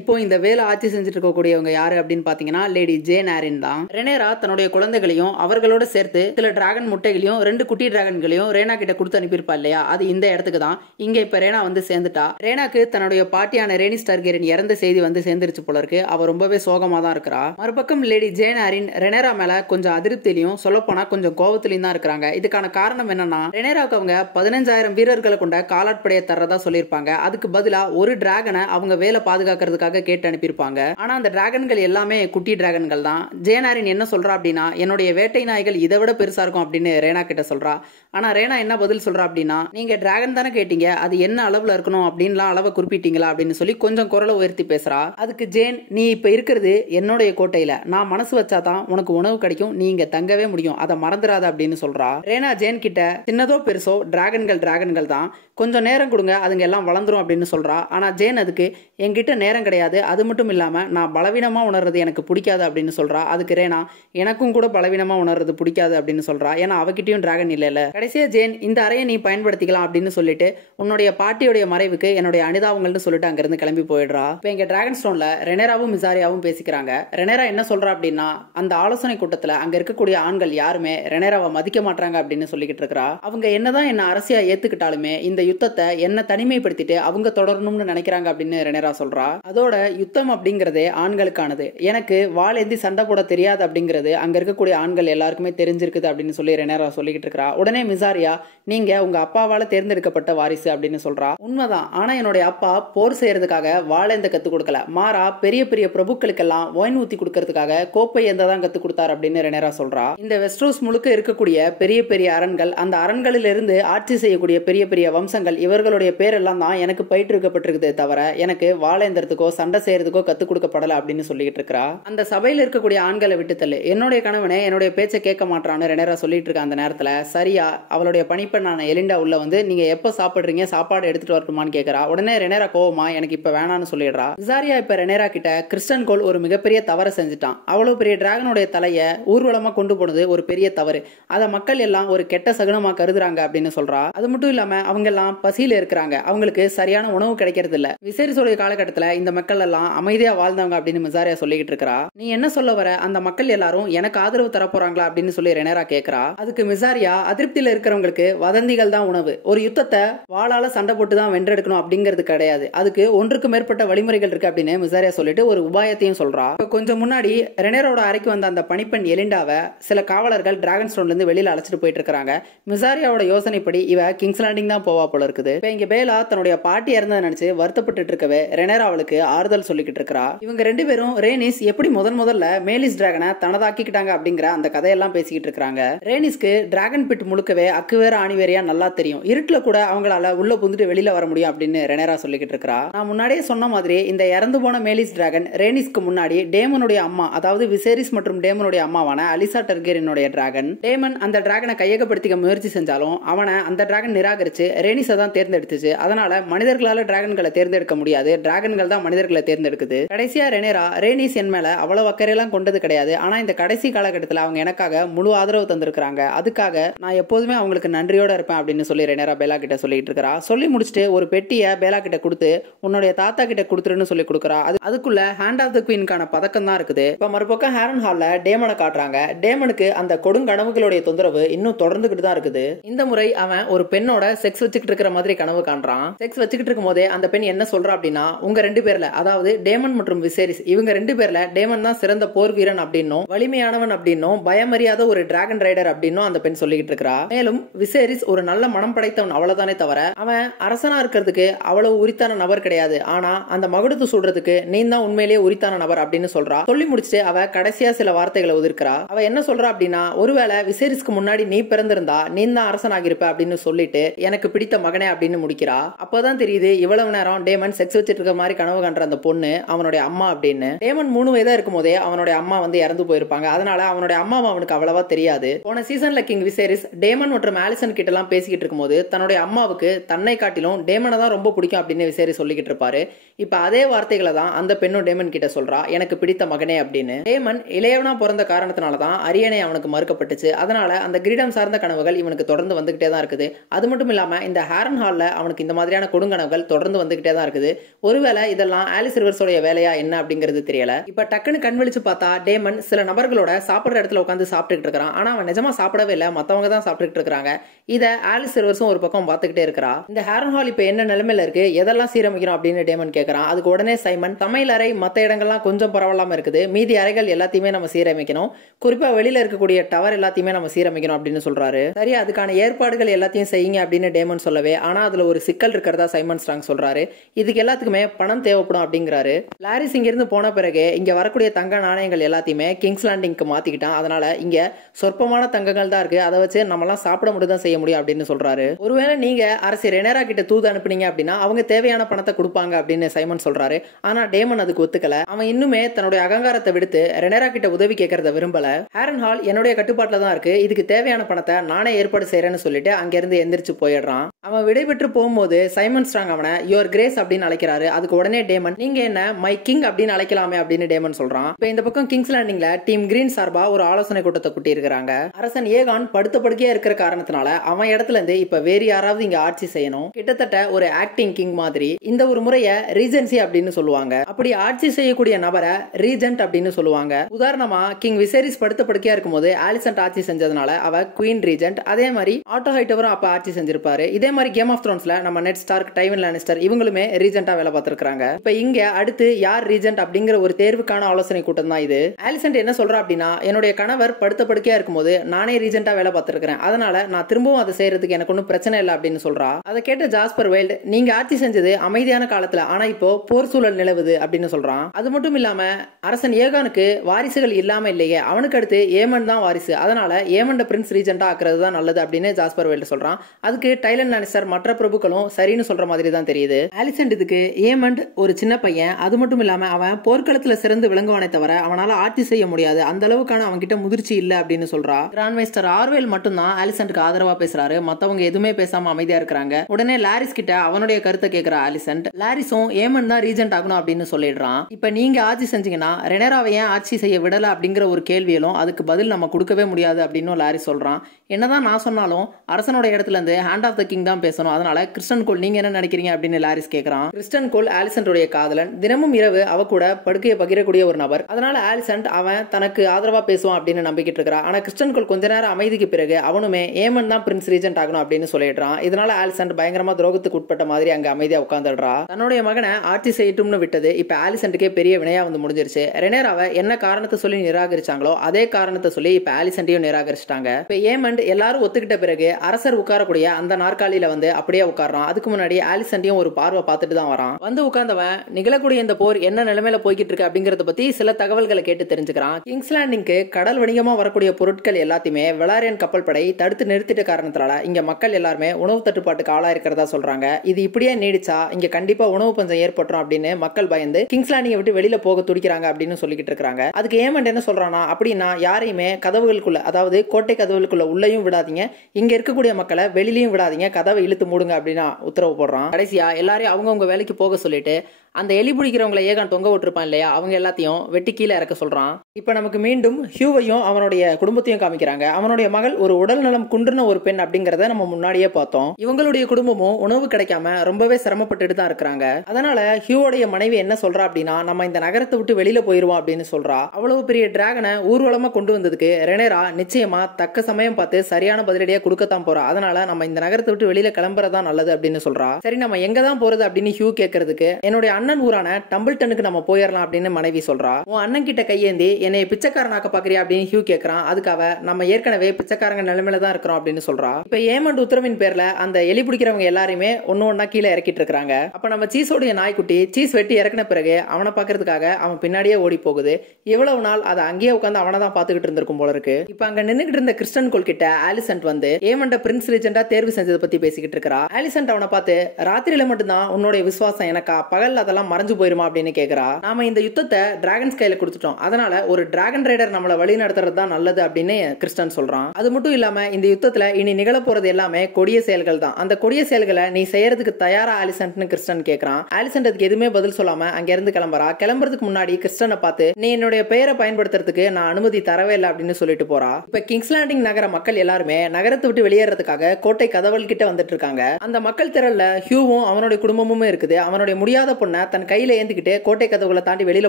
இப்போ இந்த வேலை ஆட்சி செஞ்சுட்டு இருக்கக்கூடியவங்க யாரு அப்படின்னு பாத்தீங்கன்னா லேடி ஜேன் ஆரின் தான். ரெனேரா தன்னுடைய குழந்தைகளையும் அவர்களோட சேர்த்து சில டிராகன் முட்டைகளையும் 2 குட்டி டிராகன்களையும் ரேனா கிட்ட கொடுத்து அனுப்பியிருப்பா இல்லையா, அது இந்த இடத்துக்கு தான். இங்க இப்ப ரேனா வந்து சேர்ந்துட்டா. ரேனாக்கு தன்னுடைய பாட்டியான ரேனிஸ் டார்கெரியன் இறந்த செய்தி வந்து சேர்ந்துருச்சு போல இருக்கு. அவ ரொம்பவே சோகமா தான் இருக்கிறா. மறுபக்கம் லேடி ஜேன் ஆரின் ரெனேரா மேல கொஞ்சம் அதிருப்தியிலையும் சொல்லப்போனா கொஞ்சம் கோபத்திலையும் தான் இருக்கிறாங்க. இதுக்கான காரணம் என்னன்னா, ரெனேராவுக்கு அவங்க 15,000 வீரர்களை கொண்ட காலாட்படையை தர்றதா சொல்லியிருப்பாங்க. அதுக்கு பதிலா ஒரு டிராகனை அவங்க வேலை பாதுகாக்கிறதுக்காக கேட்டு அனுப்பியிருப்பாங்க. ஆனா அந்த டிராகன்கள் எல்லாமே குட்டி டிராகன்கள் தான். ஜேன் ஆரின் என்ன சொல்றா அப்படின்னா, என்னுடைய வேட்டை நாய்கள் இதை விட பெருசா இருக்கும் அப்படின்னு ரேனா கிட்ட சொல்றா. ஆனா ரேனா என்ன பதில் சொல்றா அப்படின்னா, நீங்க டிராகன் தானே கேட்டீங்க, அது என்ன அளவுல இருக்கணும் அப்படின்லாம் அளவை குறிப்பிட்டீங்களா அப்படின்னு சொல்லி கொஞ்சம் குரலை உயர்த்தி பேசுறா. அதுக்கு ஜேன், நீ இப்ப இருக்கிறது என்னுடைய கோட்டையில, நான் மனசு வச்சாதான் உனக்கு உணவு கிடைக்கும், நீ இங்க தங்கவே முடியும், அதை மறந்துடாத அப்படின்னு சொல்றா. ரேனா ஜேன் கிட்ட சின்னதோ பெருசோ டிராகன்கள் தான், கொஞ்சம் நேரம் கொடுங்க, அதுங்க எல்லாம் வளர்ந்துரும் அப்படின்னு சொல்றா. ஆனா ஜேன் அதுக்கு, என்கிட்ட நேரம் கிடையாது, அது மட்டும் இல்லாம நான் பலவீனமா உணர்றது எனக்கு பிடிக்காது அப்படின்னு சொல்றா. அதுக்கு ரேனா, எனக்கும் கூட பலவீனமா உணர்றது பிடிக்காது அப்படின்னு சொல்றா. ஏன்னா அவகிட்டயும் டிராகன் இல்ல. கடைசியா ஜேன், இந்த அறையை நீ பயன்படுத்திக்கலாம் அப்படின்னு சொல்லிட்டு உன்னுடைய பாட்டியுடைய மறைவுக்கு என்னுடைய அனுதாபங்கள்னு சொல்லிட்டு அங்கிருந்து கிளம்பி போயிடுறா. இப்ப இங்க டிராகன் ஸ்டோன்ல ரெனேராவும் மிசாரியாவும் பேசிக்கிறாங்க. ரெனேரா என்ன சொல்றா அப்படின்னா, அந்த ஆலோசனை கூட்டத்துல அங்க இருக்கக்கூடிய ஆண்கள் யாருமே ரெனேராவை மதிக்க மாட்டாங்க அப்படின்னு சொல்லிக்கிட்டு இருக்கா. அவங்க என்னதான் என்ன அரசியா ஏத்துக்கிட்டாலுமே இந்த யுத்தத்தை என்ன தனிமைப்படுத்திட்டு அவங்க தொடரணும்னு நினைக்கிறாங்க அப்படின்னு ரெனேரா சொல்றா. அதோட யுத்தம் அப்படிங்கறதே ஆண்களுக்கானது, எனக்கு வாளேந்தி சண்டை போட தெரியாது அப்படிங்கிறது அங்க இருக்கக்கூடிய ஆண்கள் எல்லாருக்குமே தெரிஞ்சிருக்குது அப்படின்னு சொல்லி ரெனேரா சொல்லிக்கிட்டு இருக்கா. உடனே மிசாரியா, நீங்க உங்க அப்பாவால தேர்ந்தெடுக்கப்பட்ட வாரிசு அப்படின்னு சொல்றா. உண்மைதான், ஆனா என்னுடைய அப்பா போர் செய்யறதுக்காக வாளேந்த கத்து கொடுக்கல, மாறா பெரிய பெரிய பிரபுக்களுக்கெல்லாம் ஒயின் ஊத்தி கொடுக்கறதுக்காக கோப்பை எந்த தான் கத்து கொடுத்தார் அப்படின்னு ரெனேரா சொல்றா. இந்த வெஸ்ட்ரோஸ் முழுக்க இருக்கக்கூடிய பெரிய பெரிய அரண்கள், அந்த அரண்களில் இருந்து ஆட்சி செய்யக்கூடிய பெரிய பெரிய வம்சங்கள், இவர்களுடைய பேரெல்லாம் தான் எனக்கு பயிற்றுவிக்கப்பட்டிருக்குதே தவிர எனக்கு வாளேந்திரத்துக்கோ சண்டை செய்யறதுக்கோ கத்து கொடுக்கப்படல அப்படின்னு சொல்லிட்டு இருக்கா. அந்த சபையில் இருக்கக்கூடிய ஆண்களை விட்டு தள்ளு, என்னுடைய கணவனே என்னுடைய பேச்சை கேட்க மாட்டான்னு ரெனேரா சொல்லிட்டு இருக்கா. அந்த நேரத்துல சரியா அவளுடைய பணிப்பெண்ணான எலிண்டா உள்ள வந்து, நீங்க எப்ப சாப்பிடுறீங்க, சாப்பாடு எடுத்துட்டு வரட்டுமான்னு கேட்கறா. உடனே ரெனேரா கோவமா, எனக்கு இப்ப வேணான்னு சொல்லிடுறா. விசாரியா இப்ப ரெனேரா கிட்ட, கிறிஸ்டன் கோல் ஒரு மிகப்பெரிய தவறை செஞ்சுட்டான், அவ்வளவு பெரிய டிராகனுடைய தலையை ஊர்வலமா கொண்டு போனது ஒரு பெரிய தவறு, அதை மக்கள் எல்லாம் ஒரு கெட்ட சகுனமா கருதுறாங்க அப்படின்னு சொல்றா. அது மட்டும் இல்லாம அவங்க எல்லாம் எல்லாம் பசியில இருக்கிறாங்க, அவங்களுக்கு சரியான உணவு கிடைக்கிறது இல்ல. விசேரிசோடைய காலகட்டத்துல இந்த மக்கள் எல்லாம் அமைதியா வாழ்ந்தவங்க அப்படின்னு மிசாரியா சொல்லிக்கிட்டு இருக்கா. நீ என்ன சொல்ல வர, அந்த மக்கள் எல்லாரும் எனக்கு ஆதரவு தர போறாங்களா அப்படின்னு சொல்லி ரெனேரா கேக்குறா. அதுக்கு மிசாரியா, அதிருப்தியில இருக்கிறவங்களுக்கு வதந்திகள் தான் உணவு, ஒரு யுத்தத்தை வாளால சண்டை போட்டு தான் வென்றெடுக்கணும் அப்படிங்கிறது கிடையாது, அதுக்கு ஒன்றுக்கு மேற்பட்ட வழிமுறைகள் இருக்கு அப்படின்னு மிசாரியா சொல்லிட்டு ஒரு உபாயத்தையும் சொல்றா. கொஞ்சம் முன்னாடி ரெனேரோட அறைக்கு வந்த அந்த பணிப்பெண் எலிண்டாவை சில காவலர்கள் டிராகன் ஸ்டோன்ல இருந்து வெளியில அழைச்சிட்டு போயிட்டு இருக்காங்க. மிசாரியாவோட யோசனைப்படி இவ கிங்ஸ் லேண்டிங் தான் போவா போல இருக்குது. இப்ப இங்க பேலா தன்னுடைய பாட்டி இறந்ததை நினைச்சு வருத்தப்பட்டு இருக்கவே ரெனேரா அவளுக்கு ஆறுதல் சொல்லிக்கிட்டு இருக்கா. இவங்க ரெண்டு பேரும் ரேனிஸ் எப்படி முதல்ல மேலிஸ் டிராகனை தனதாக்கிக்கிட்டாங்க அப்படிங்கிற அந்த கதையெல்லாம் பேசிக்கிட்டு இருக்காங்க. ரேனிஸ்க்கு டிராகன் பிட் முழுக்கவே அக்குவேற ஆணிவேரியா நல்லா தெரியும், இருட்டுல கூட அவங்களால உள்ள புந்துட்டு வெளியில வர முடியும் அப்படின்னு ரெனேரா சொல்லிக்கிட்டு இருக்கா. நான் முன்னாடியே சொன்ன மாதிரி இந்த இறந்து போன மேலிஸ் டிராகன் ரேனிஸ்க்கு முன்னாடி டேமனுடைய அம்மா, அதாவது விசேரிஸ் மற்றும் டேமனுடைய அம்மாவான அலிசா டர்கேரியனுடைய டிராகன். டேமன் அந்த டிராகனை கையகப்படுத்திக்க முயற்சி செஞ்சாலும் அவனை அந்த டிராகன் நிராகரிச்சு ரேனிஸை தான் தேர்ந்தெடுத்துச்சு. அதனால மனிதர்களால டிராகன்களை தேர்ந்தெடுக்க முடியாது, டிராகன்கள் தான் மனிதர்களை தேர்ந்தெடுக்குது. கடைசியா ரெனேரா, ரேனிஸ் என் மேல அவ்வளவு அக்கறையெல்லாம் கொண்டது கிடையாது, ஆனா இந்த கடைசி காலகட்டத்தில் அவங்க எனக்காக முழு ஆதரவு தந்திருக்காங்க, அதுக்காக நான் எப்போதுமே அவங்களுக்கு நன்றியோட இருப்பேன் அப்படின்னு சொல்லி ரெனேரா பேலா கிட்ட சொல்லிட்டு இருக்கா. சொல்லி முடிச்சுட்டு ஒரு பெட்டியை பேலா கிட்ட கொடுத்து உன்னுடைய தாத்தா கிட்ட கொடுத்துருன்னு சொல்லி கொடுக்குறா. அதுக்குள்ள ஹேண்ட் ஆஃப் த குவீனுக்கான பதக்கம் தான் இருக்குது. இப்ப மறுபக்கம் ஹேரன் ஹால்ல டேமனை காட்டுறாங்க. டேமனுக்கு அந்த கொடுங்கனவுகளுடைய தொந்தரவு இன்னும் தொடர்ந்துகிட்டு தான் இருக்குது. இந்த முறை அவன் ஒரு பெண்ணோட செக்ஸ் வச்சுக்கிட்டு இருக்கிற மாதிரி கனவு காண்றான். செக்ஸ் வச்சுக்கிட்டு இருக்கும் போதே அந்த பெண் என்ன சொல்றா அப்படின்னா, உங்க ரெண்டு பேர்ல, அதாவது டேமன் மற்றும் விசேரிஸ், இவங்க ரெண்டு பேர்ல டேமன் தான் சிறந்த போர் வீரன் அப்படின்னும் வலிமையானவன் அப்படின்னும் பயமறியாத ஒரு டிராகன் ரைடர் அப்படின்னும் அந்த பெண் சொல்லிக்கிட்டு இருக்கா. மேலும் விசேரிஸ் ஒரு நல்ல மனம் படைத்தவன் அவ்வளவுதானே தவிர அவன் அரசனா இருக்கிறதுக்கு அவ்வளவு உரித்தான நபர் கிடையாது, ஆனா அந்த மகுடத்து சொல்றதுக்கு நீ தான் உண்மையிலேயே உரித்தான நபர் அப்படின்னு சொல்றா. சொல்லி முடிச்சுட்டு அவ கடைசியா சில வார்த்தைகளை உதிர்க்கிறா. அவ என்ன சொல்றா அப்படின்னா, ஒருவேளை விசேரிஸ்க்கு முன்னாடி நீ பிறந்திருந்தா நீ தான் அரசனாகிருப்ப அப்படின்னு சொல்லிட்டு எனக்கு பிடித்த மகனே அப்படின்னு முடிக்கிறா. அப்பதான் தெரியுது இவ்வளவு நேரம் டேமன் செக்ஸ் வச்சிட்டு இருக்க மாதிரி கனவு கண்ற அந்த பொண்ணு அவனுடைய அம்மா அப்படின்னு. டேமன் 3 வயதா இருக்கும் போதே அவனுடைய அம்மா வந்து இறந்து போயிருப்பாங்க, அதனால அவனுடைய அம்மா அவனுக்கு அவ்வளவா தெரியாது. போன சீசன்ல கிங் விசேரிஸ் டேமன் மற்றும் ஆலிசன் கிட்ட எல்லாம் பேசிக்கிட்டு இருக்கும்போது தன்னுடைய அம்மாவுக்கு தன்னை காட்டிலும் டேமனை தான் ரொம்ப பிடிக்கும் அப்படின்னு விசேரிஸ் சொல்லிக்கிட்டு இருப்பாரு. இப்ப அதே வார்த்தைகளை தான் அந்த பெண்ணும் டேமன் கிட்ட சொல்றா, எனக்கு பிடித்த மகனே அப்படின்னு. டேமன் இளையவனா பிறந்த காரணத்தினாலதான் அரியணை அவனுக்கு மறுக்கப்பட்டுச்சு, அதனால அந்த கிரீடம் சார்ந்த கனவுகள் இவனுக்கு தொடர்ந்து வந்துகிட்டே தான் இருக்குது. அது மட்டும் இல்லாம இந்த ஹேரன் ஹால்ல அவனுக்கு இந்த மாதிரியான கொடுங்கனவுகள் தொடர்ந்து வந்துகிட்டே தான் இருக்குது. ஒருவேளை இதெல்லாம் ஆலிஸ் ரிவர்ஸோட வேலையா என்ன அப்படிங்கிறது தெரியல. இப்ப டக்குன்னு கண் விழிச்சு பார்த்தா டேமன் சில நபர்களோட சாப்பிடுற இடத்துல உட்காந்து சாப்பிட்டுட்டு இருக்கான். ஆனா அவன் நிஜமா சாப்பிடவே இல்ல, மத்தவங்க தான் சாப்பிட்டுட்டு இருக்காங்க. இத ஆலிஸ் ரிவர்ஸும் ஒரு பக்கம் பார்த்துக்கிட்டே இருக்கா. இந்த ஹேரன் ஹால் இப்ப என்ன நிலைமையில இருக்கு, எதெல்லாம் சீரமைக்கிறோம் அப்படின்னு டேமன் கேட்கறான். அதுக்கு உடனே சைமன், சமையல் அறை மத்த இடங்கள்லாம் கொஞ்சம் பரவாயில்லாம இருக்குது, மீதி அறைகள் எல்லாத்தையுமே நம்ம சீரமைக்கணும், குறிப்பா வெளியில இருக்கக்கூடிய டவர் எல்லாத்தையுமே நம்ம சீரமைக்கணும் அப்படின்னு சொல்றாரு. சரி, அதுக்கான ஏற்பாடுகள் எல்லாத்தையும் செய்யுங்க அப்படின்னு டேமன் சொல்லவே, ஆனா அதுல ஒரு சிக்கல் இருக்கிறதா சைமன் ஸ்ட்ராங் சொல்றாரு. இதுக்கு எல்லாத்துக்குமே பணம் தேவைப்படும் அப்படிங்கிறாரு. லாரிஸ் இங்க இருந்து போன பிறகு இங்க வரக்கூடிய தங்க நாணயங்கள் எல்லாத்தையுமே கிங்ஸ் லேண்டிங்க்கு மாத்திக்கிட்டான், அதனால இங்க சொற்பமான தங்கங்கள் தான் இருக்கு, அதை வச்சு நம்மளாம் சாப்பிட முடியும் தான் செய்ய முடியும் அப்படின்னு சொல்றாரு. ஒருவேளை நீங்க அரசு ரெனேரா கிட்ட தூது அனுப்புனீங்க அப்படின்னா அவங்க தேவையான பணத்தை கொடுப்பாங்க அப்படின்னு சைமன் சொல்றாரு. ஆனா டேமன் அதுக்கு ஒத்துக்கல. அவன் இன்னுமே தன்னுடைய அகங்காரத்தை விடுத்து ரெனேரா கிட்ட உதவி கேட்கறத விரும்பல. ஹேரன் ஹால் என்னுடைய கட்டுப்பாட்டுல தான் இருக்கு, இதுக்கு தேவையான பணத்தை நானே ஏற்பாடு செய்யறேன்னு சொல்லிட்டு அங்கிருந்து எந்திரிச்சு போயிடுறான். அவன் விடைபெற்று போகும்போது சைமன் ஸ்ட்ராங் அவனை யுவர் கிரேஸ் அப்படின்னு அழைக்கிறாரு. அதுக்கு உடனே டேமன், நீங்க என்ன மை கிங் அப்படின்னு அழைக்கலாமே அப்படின்னு டேமன் சொல்றான். இப்ப இந்த பக்கம் கிங்ஸ் லேண்டிங்ல டீம் கிரீன் சார்பா ஒரு ஆலோசனை கூட்டத்தை கூட்டி இருக்காங்க. அரசன் ஏகான் படுத்த படுக்கையா இருக்கிற காரணத்தினால அவன் இடத்துல இருந்து இப்ப வேறு யாராவது இங்க ஆட்சி செய்யணும், கிட்டத்தட்ட ஒரு ஆக்டிங் கிங் மாதிரி. இந்த ஒரு முறைய ரீஜென்சி அப்படின்னு சொல்லுவாங்க. அப்படி ஆட்சி செய்யக்கூடிய நபரை ரீஜென்ட் அப்படின்னு சொல்லுவாங்க. உதாரணமா கிங் விசேரிஸ் படுத்த படுக்கையா இருக்கும்போது ஆலிசன்ட் ஆட்சி செஞ்சதுனால அவ குயின் ரீஜென்ட். அதே மாதிரி ஆட்டோ ஹைட்டவரும் அப்ப ஆட்சி செஞ்சிருப்பாரு. இதே மாதிரி கேம் ஆஃப் த்ரோன்ஸ்ல நம்ம நெட் ஸ்டார்க், டைவன் லானிஸ்டர் இவங்களுமே ரீஜென்ட்டா வேலை பார்த்திருக்காங்க. இப்ப இங்க அடுத்து யார் ரீஜென்ட் அப்படிங்கிற ஒரு தேர்வுக்கான ஆலோசனை கூட்டம் தான் இது. ஆலிசன்ட் என்ன சொல்றா அப்படின்னா, என்னுடைய கணவர் படுத்த படுக்கையா இருக்கும்போது நானே ரீஜென்ட்டா வேலை பார்த்திருக்கிறேன், அதனால நான் திரும்பவும் அதை செய்யறதுக்கு எனக்கு ஒன்றும் பிரச்சனை இல்லை அப்படின்னு சொல்றா. அதை கேட்ட ஜாஸ்பர் வைல்ட், நீங்க ஆட்சி செஞ்சது அமைதியான காலத்துல, ஆனா இப்போ போர் சூழல் நிலவுது அப்படின்னு சொல்றான். அது மட்டும் இல்லாம அரசன் ஏகானுக்கு வாரிசுகள் இல்லாம இல்லையே, அவனுக்கு அடுத்து ஏமன் தான் வாரிசு, அதனால ஏமன் பிரின்ஸ் ரீஜென்ட்டா ஆக்குறது தான் நல்லது அப்படின்னு ஜாஸ்பர் வைல்ட் சொல்றான். அதுக்கு டைலன் லானிஸ்டர் மற்ற பிரபுக்களும் சரின்னு சொல்ற மாதிரி தான் தெரியுது. ஆலிசன்ட் இதுக்கு ஏமண்ட் ஒரு சின்ன பையன், அது மட்டும் இல்லாம அவன் போர்க்களத்துல சிறந்து விளங்குவானே தவிர அவனால ஆட்சி செய்ய முடியாது, அந்த அளவுக்கான அவன் கிட்ட முதிர்ச்சி இல்ல அப்படின்னு சொல்றா. கிராண்ட் மாஸ்டர் ஆர்வேல் மட்டும் தான் ஆலிசன்ட்க்கு ஆதரவா பேசுறாரு, மத்தவங்க எதுவுமே பேசாம அமைதியா இருக்கிறாங்க. உடனே லாரிஸ் கிட்ட அவனுடைய கருத்தை கேட்கிற ஆலிசன்ட், லாரிஸும் ஏமன் தான் ரீஜென்ட் ஆகணும் அப்படின்னு சொல்லிடுறான். இப்ப நீங்க ஆட்சி செஞ்சீங்கன்னா ரெனேராவை ஏன் ஆட்சி செய்ய விடல அப்படிங்கிற ஒரு கேள்வியிலும் அதுக்கு பதில் நம்ம கொடுக்கவே முடியாது அப்படின்னு லாரிஸ் சொல்றான். என்னதான் நான் சொன்னாலும் அரசனோட இடத்துல இருந்து ஹேண்ட் ஆஃப் த கிங் தான் பேசணும். அதனால கிறிஸ்டன் கோல் நீங்க என்ன நினைக்கிறீங்க அப்படின்னு லாரிஸ் கேட்கறான். கிறிஸ்டன் கோல் ஆலிசன்டோடைய காதலன், தினமும் இரவு அவ கூட படுக்கையை பகிரக்கூடிய ஒரு நபர். அதனால ஆலிசன்ட் அவன் தனக்கு ஆதரவா பேசுவான் அப்படின்னு நம்பிக்கிட்டு இருக்கிறான். ஆனா கிறிஸ்டன் கோல் கொஞ்ச நேரம் அமைதிக்கு பிறகு அவனுமே ஏமன் தான் பிரின்ஸ் ரீஜென்ட் ஆகணும் அப்படின்னு சொல்லிடுறான். இதனால ஆலிசன்ட் பயங்கரமா துரோகத்துக்கு உட்பட்ட மாதிரி அங்க அமைதியா உட்கார்ந்துடுறா. தன்னுடைய மகனை ஆட்சி செய்யட்டும்னு விட்டது இப்ப ஆலிசன்ட்டுக்கே பெரிய வினையா வந்து முடிஞ்சிருச்சு. ரெனேராவை என்ன காரணத்தை சொல்லி நிராகரிச்சாங்களோ அதே காரணத்தை சொல்லி இப்ப ஆலிசன்ட்டையும் நிராகரிச்சிட்டாங்க. இப்ப ஏமண்ட் எல்லாரும் ஒத்துக்கிட்ட பிறகு அரசர் உட்காரக்கூடிய அந்த நாற்காலியில வந்து அப்படியே உட்கார்றான். அதுக்கு முன்னாடி ஆலிசன்ட்டையும் ஒரு பார்வை பார்த்துட்டு தான் வரான். வந்து உட்கார்ந்தவன் நிகழக்கூடிய இந்த போர் என்ன நிலைமையில போய்கிட்டு இருக்கு அப்படிங்கறத பத்தி சில தகவல்களை கேட்டு தெரிஞ்சுக்கிறான். கிங்ஸ் லேண்டிங்க்கு கடல் வணிகமா வரக்கூடிய பொருட்கள் எல்லாத்தையுமே வெலாரியன் கப்பல் படை தடுத்து நிறுத்திட்ட காரணத்தால இங்க மக்கள் எல்லாருமே உணவு தட்டுப்பாட்டுக்கு ஆளா இருக்கிறதா சொல்றாங்க. இது இப்படியே நீடிச்சா இங்க கண்டிப்பா உணவு பஞ்சம் ஏற்பட்டுரும் அப்படின்னு மக்கள் பயந்து கிங்ஸ் லேண்டிங்கை விட்டு வெளியில போக துடிக்கிறாங்க அப்படின்னு சொல்லிக்கிட்டு இருக்காங்க. அதுக்கு ஏமண்ட் என்ன சொல்றானா, அப்படின்னா யாரையுமே கதவுகளுக்குள்ள, அதாவது கோட்டை கதவுகளுக்குள்ள உள்ளேயும் விடாதீங்க, இங்க இருக்கக்கூடிய மக்களை வெளியிலயும் விடாதீங்க, கதவை இழுத்து மூடுங்க அப்படின்னு உத்தரவு போடுறான். கடைசியா எல்லாரையும் அவங்கவுங்க வேலைக்கு போக சொல்லிட்டு அந்த எலி பிடிக்கிறவங்களை ஏகான் தொங்க விட்டுருப்பான் இல்லையா, அவங்க எல்லாத்தையும் வெட்டி கீழே இறக்க சொல்றான். இப்ப நமக்கு மீண்டும் ஹியூவையும் அவனுடைய குடும்பத்தையும் காமிக்கிறாங்க. அவனுடைய மகள் ஒரு உடல் நலம் குன்றின ஒரு பெண் அப்படிங்கறத நம்ம முன்னாடியே பார்த்தோம். இவங்களுடைய குடும்பமும் உணவு கிடைக்காம ரொம்பவே சிரமப்பட்டுட்டு தான் இருக்கிறாங்க. அதனால ஹியூவோடைய மனைவி என்ன சொல்றா அப்படின்னா, நம்ம இந்த நகரத்தை விட்டு வெளியில போயிருவோம் அப்படின்னு சொல்றா. அவ்வளவு பெரிய டிராகனை ஊர்வலமா கொண்டு வந்ததுக்கு ரெனேரா நிச்சயமா தக்க சமயம் பார்த்து சரியான பதிலடியா கொடுக்கத்தான் போறா. அதனால நம்ம இந்த நகரத்தை விட்டு வெளியில கிளம்புறதா நல்லது அப்படின்னு சொல்றா. சரி, நம்ம எங்க தான் போறது அப்படின்னு ஹியூ கேட்கறதுக்கு, என்னுடைய அண்ணன் ஊரான டம்பிள்டனுக்கு நம்ம போயிடலாம் அப்படின்னு மனைவி சொல்றா. உன் அண்ணன் கிட்ட கையேந்தி என்னை பிச்சைக்காரனாக்க பாக்குறியா அப்படின்னு ஹியூ கேட்கறான். அதுக்காக நம்ம ஏற்கனவே பிச்சைக்காரங்க நிலைமையில தான் இருக்கிறோம் அப்படின்னு சொல்றா. இப்ப ஏமண்ட் உத்தரவின் பேர்ல அந்த எலி பிடிக்கிறவங்க எல்லாருமே ஒன்னு ஒன்னா கீழே இறக்கிட்டு இருக்காங்க. அப்ப நம்ம சீஸோடைய நாய்க்குட்டி சீஸ் வெட்டி இறக்கின பிறகு அவனை பாக்குறதுக்காக அவன் பின்னாடியே ஓடி போகுது. இவ்வளவு நாள் அதை அங்கேயே உட்காந்து அவனை தான் பாத்துக்கிட்டு இருந்திருக்கும் போல இருக்கு. இப்ப அங்க நின்னுகிட்டு இருந்த கிறிஸ்டன் கோல் கிட்ட ஆலிசன்ட் வந்து ஏமண்ட பிரின்ஸ் ரீஜென்டா தேர்வு செஞ்சதை பத்தி பேசிக்கிட்டு இருக்கா. ஆலிசன்ட் அவனை பார்த்து, ராத்திரியில மட்டும்தான் உன்னுடைய விசுவாசம் எனக்கா, பகல் அதெல்லாம் மறைஞ்சு போயிருமா அப்படின்னு கேக்குறா. நாம இந்த யுத்தத்தை டிராகன்ஸ் கையில கொடுத்துட்டோம், அதனால ஒரு டிராகன் ரைடர் நம்மள வழி நடத்துறது தான் நல்லது அப்படின்னு கிறிஸ்டன் சொல்றான். அது மட்டும் இல்லாம இந்த யுத்தத்துல இனி நிகழ போறது எல்லாமே கொடிய செயல்கள் தான். அந்த கொடிய செயல்களை நீ செய்யறதுக்கு தயாரா ஆலிசன்ட்னு கிறிஸ்டன் கேக்குறான். ஆலிசன்ட் அதுக்கு எதுவுமே பதில் சொல்லாம அங்க இருந்து கிளம்புறா. கிளம்புறதுக்கு முன்னாடி கிறிஸ்டனை பார்த்து, நீ என்னுடைய பெயரை பயன்படுத்துறதுக்கு நான் அனுமதி தரவே இல்லை அப்படின்னு சொல்லிட்டு போறா. இப்ப கிங்ஸ் லேண்டிங் நகர மக்கள் எல்லாருமே நகரத்தை விட்டு வெளியேறதுக்காக கோட்டை கதவல் கிட்ட வந்துட்டு இருக்காங்க. அந்த மக்கள் திரள்ல ஹியூவும் அவனுடைய குடும்பமும் இருக்குது. அவனுடைய முடியாத பொண்ணை தன் கையில ஏந்திக்கிட்டு கோட்டை கதவுகளை தாண்டி வெளியில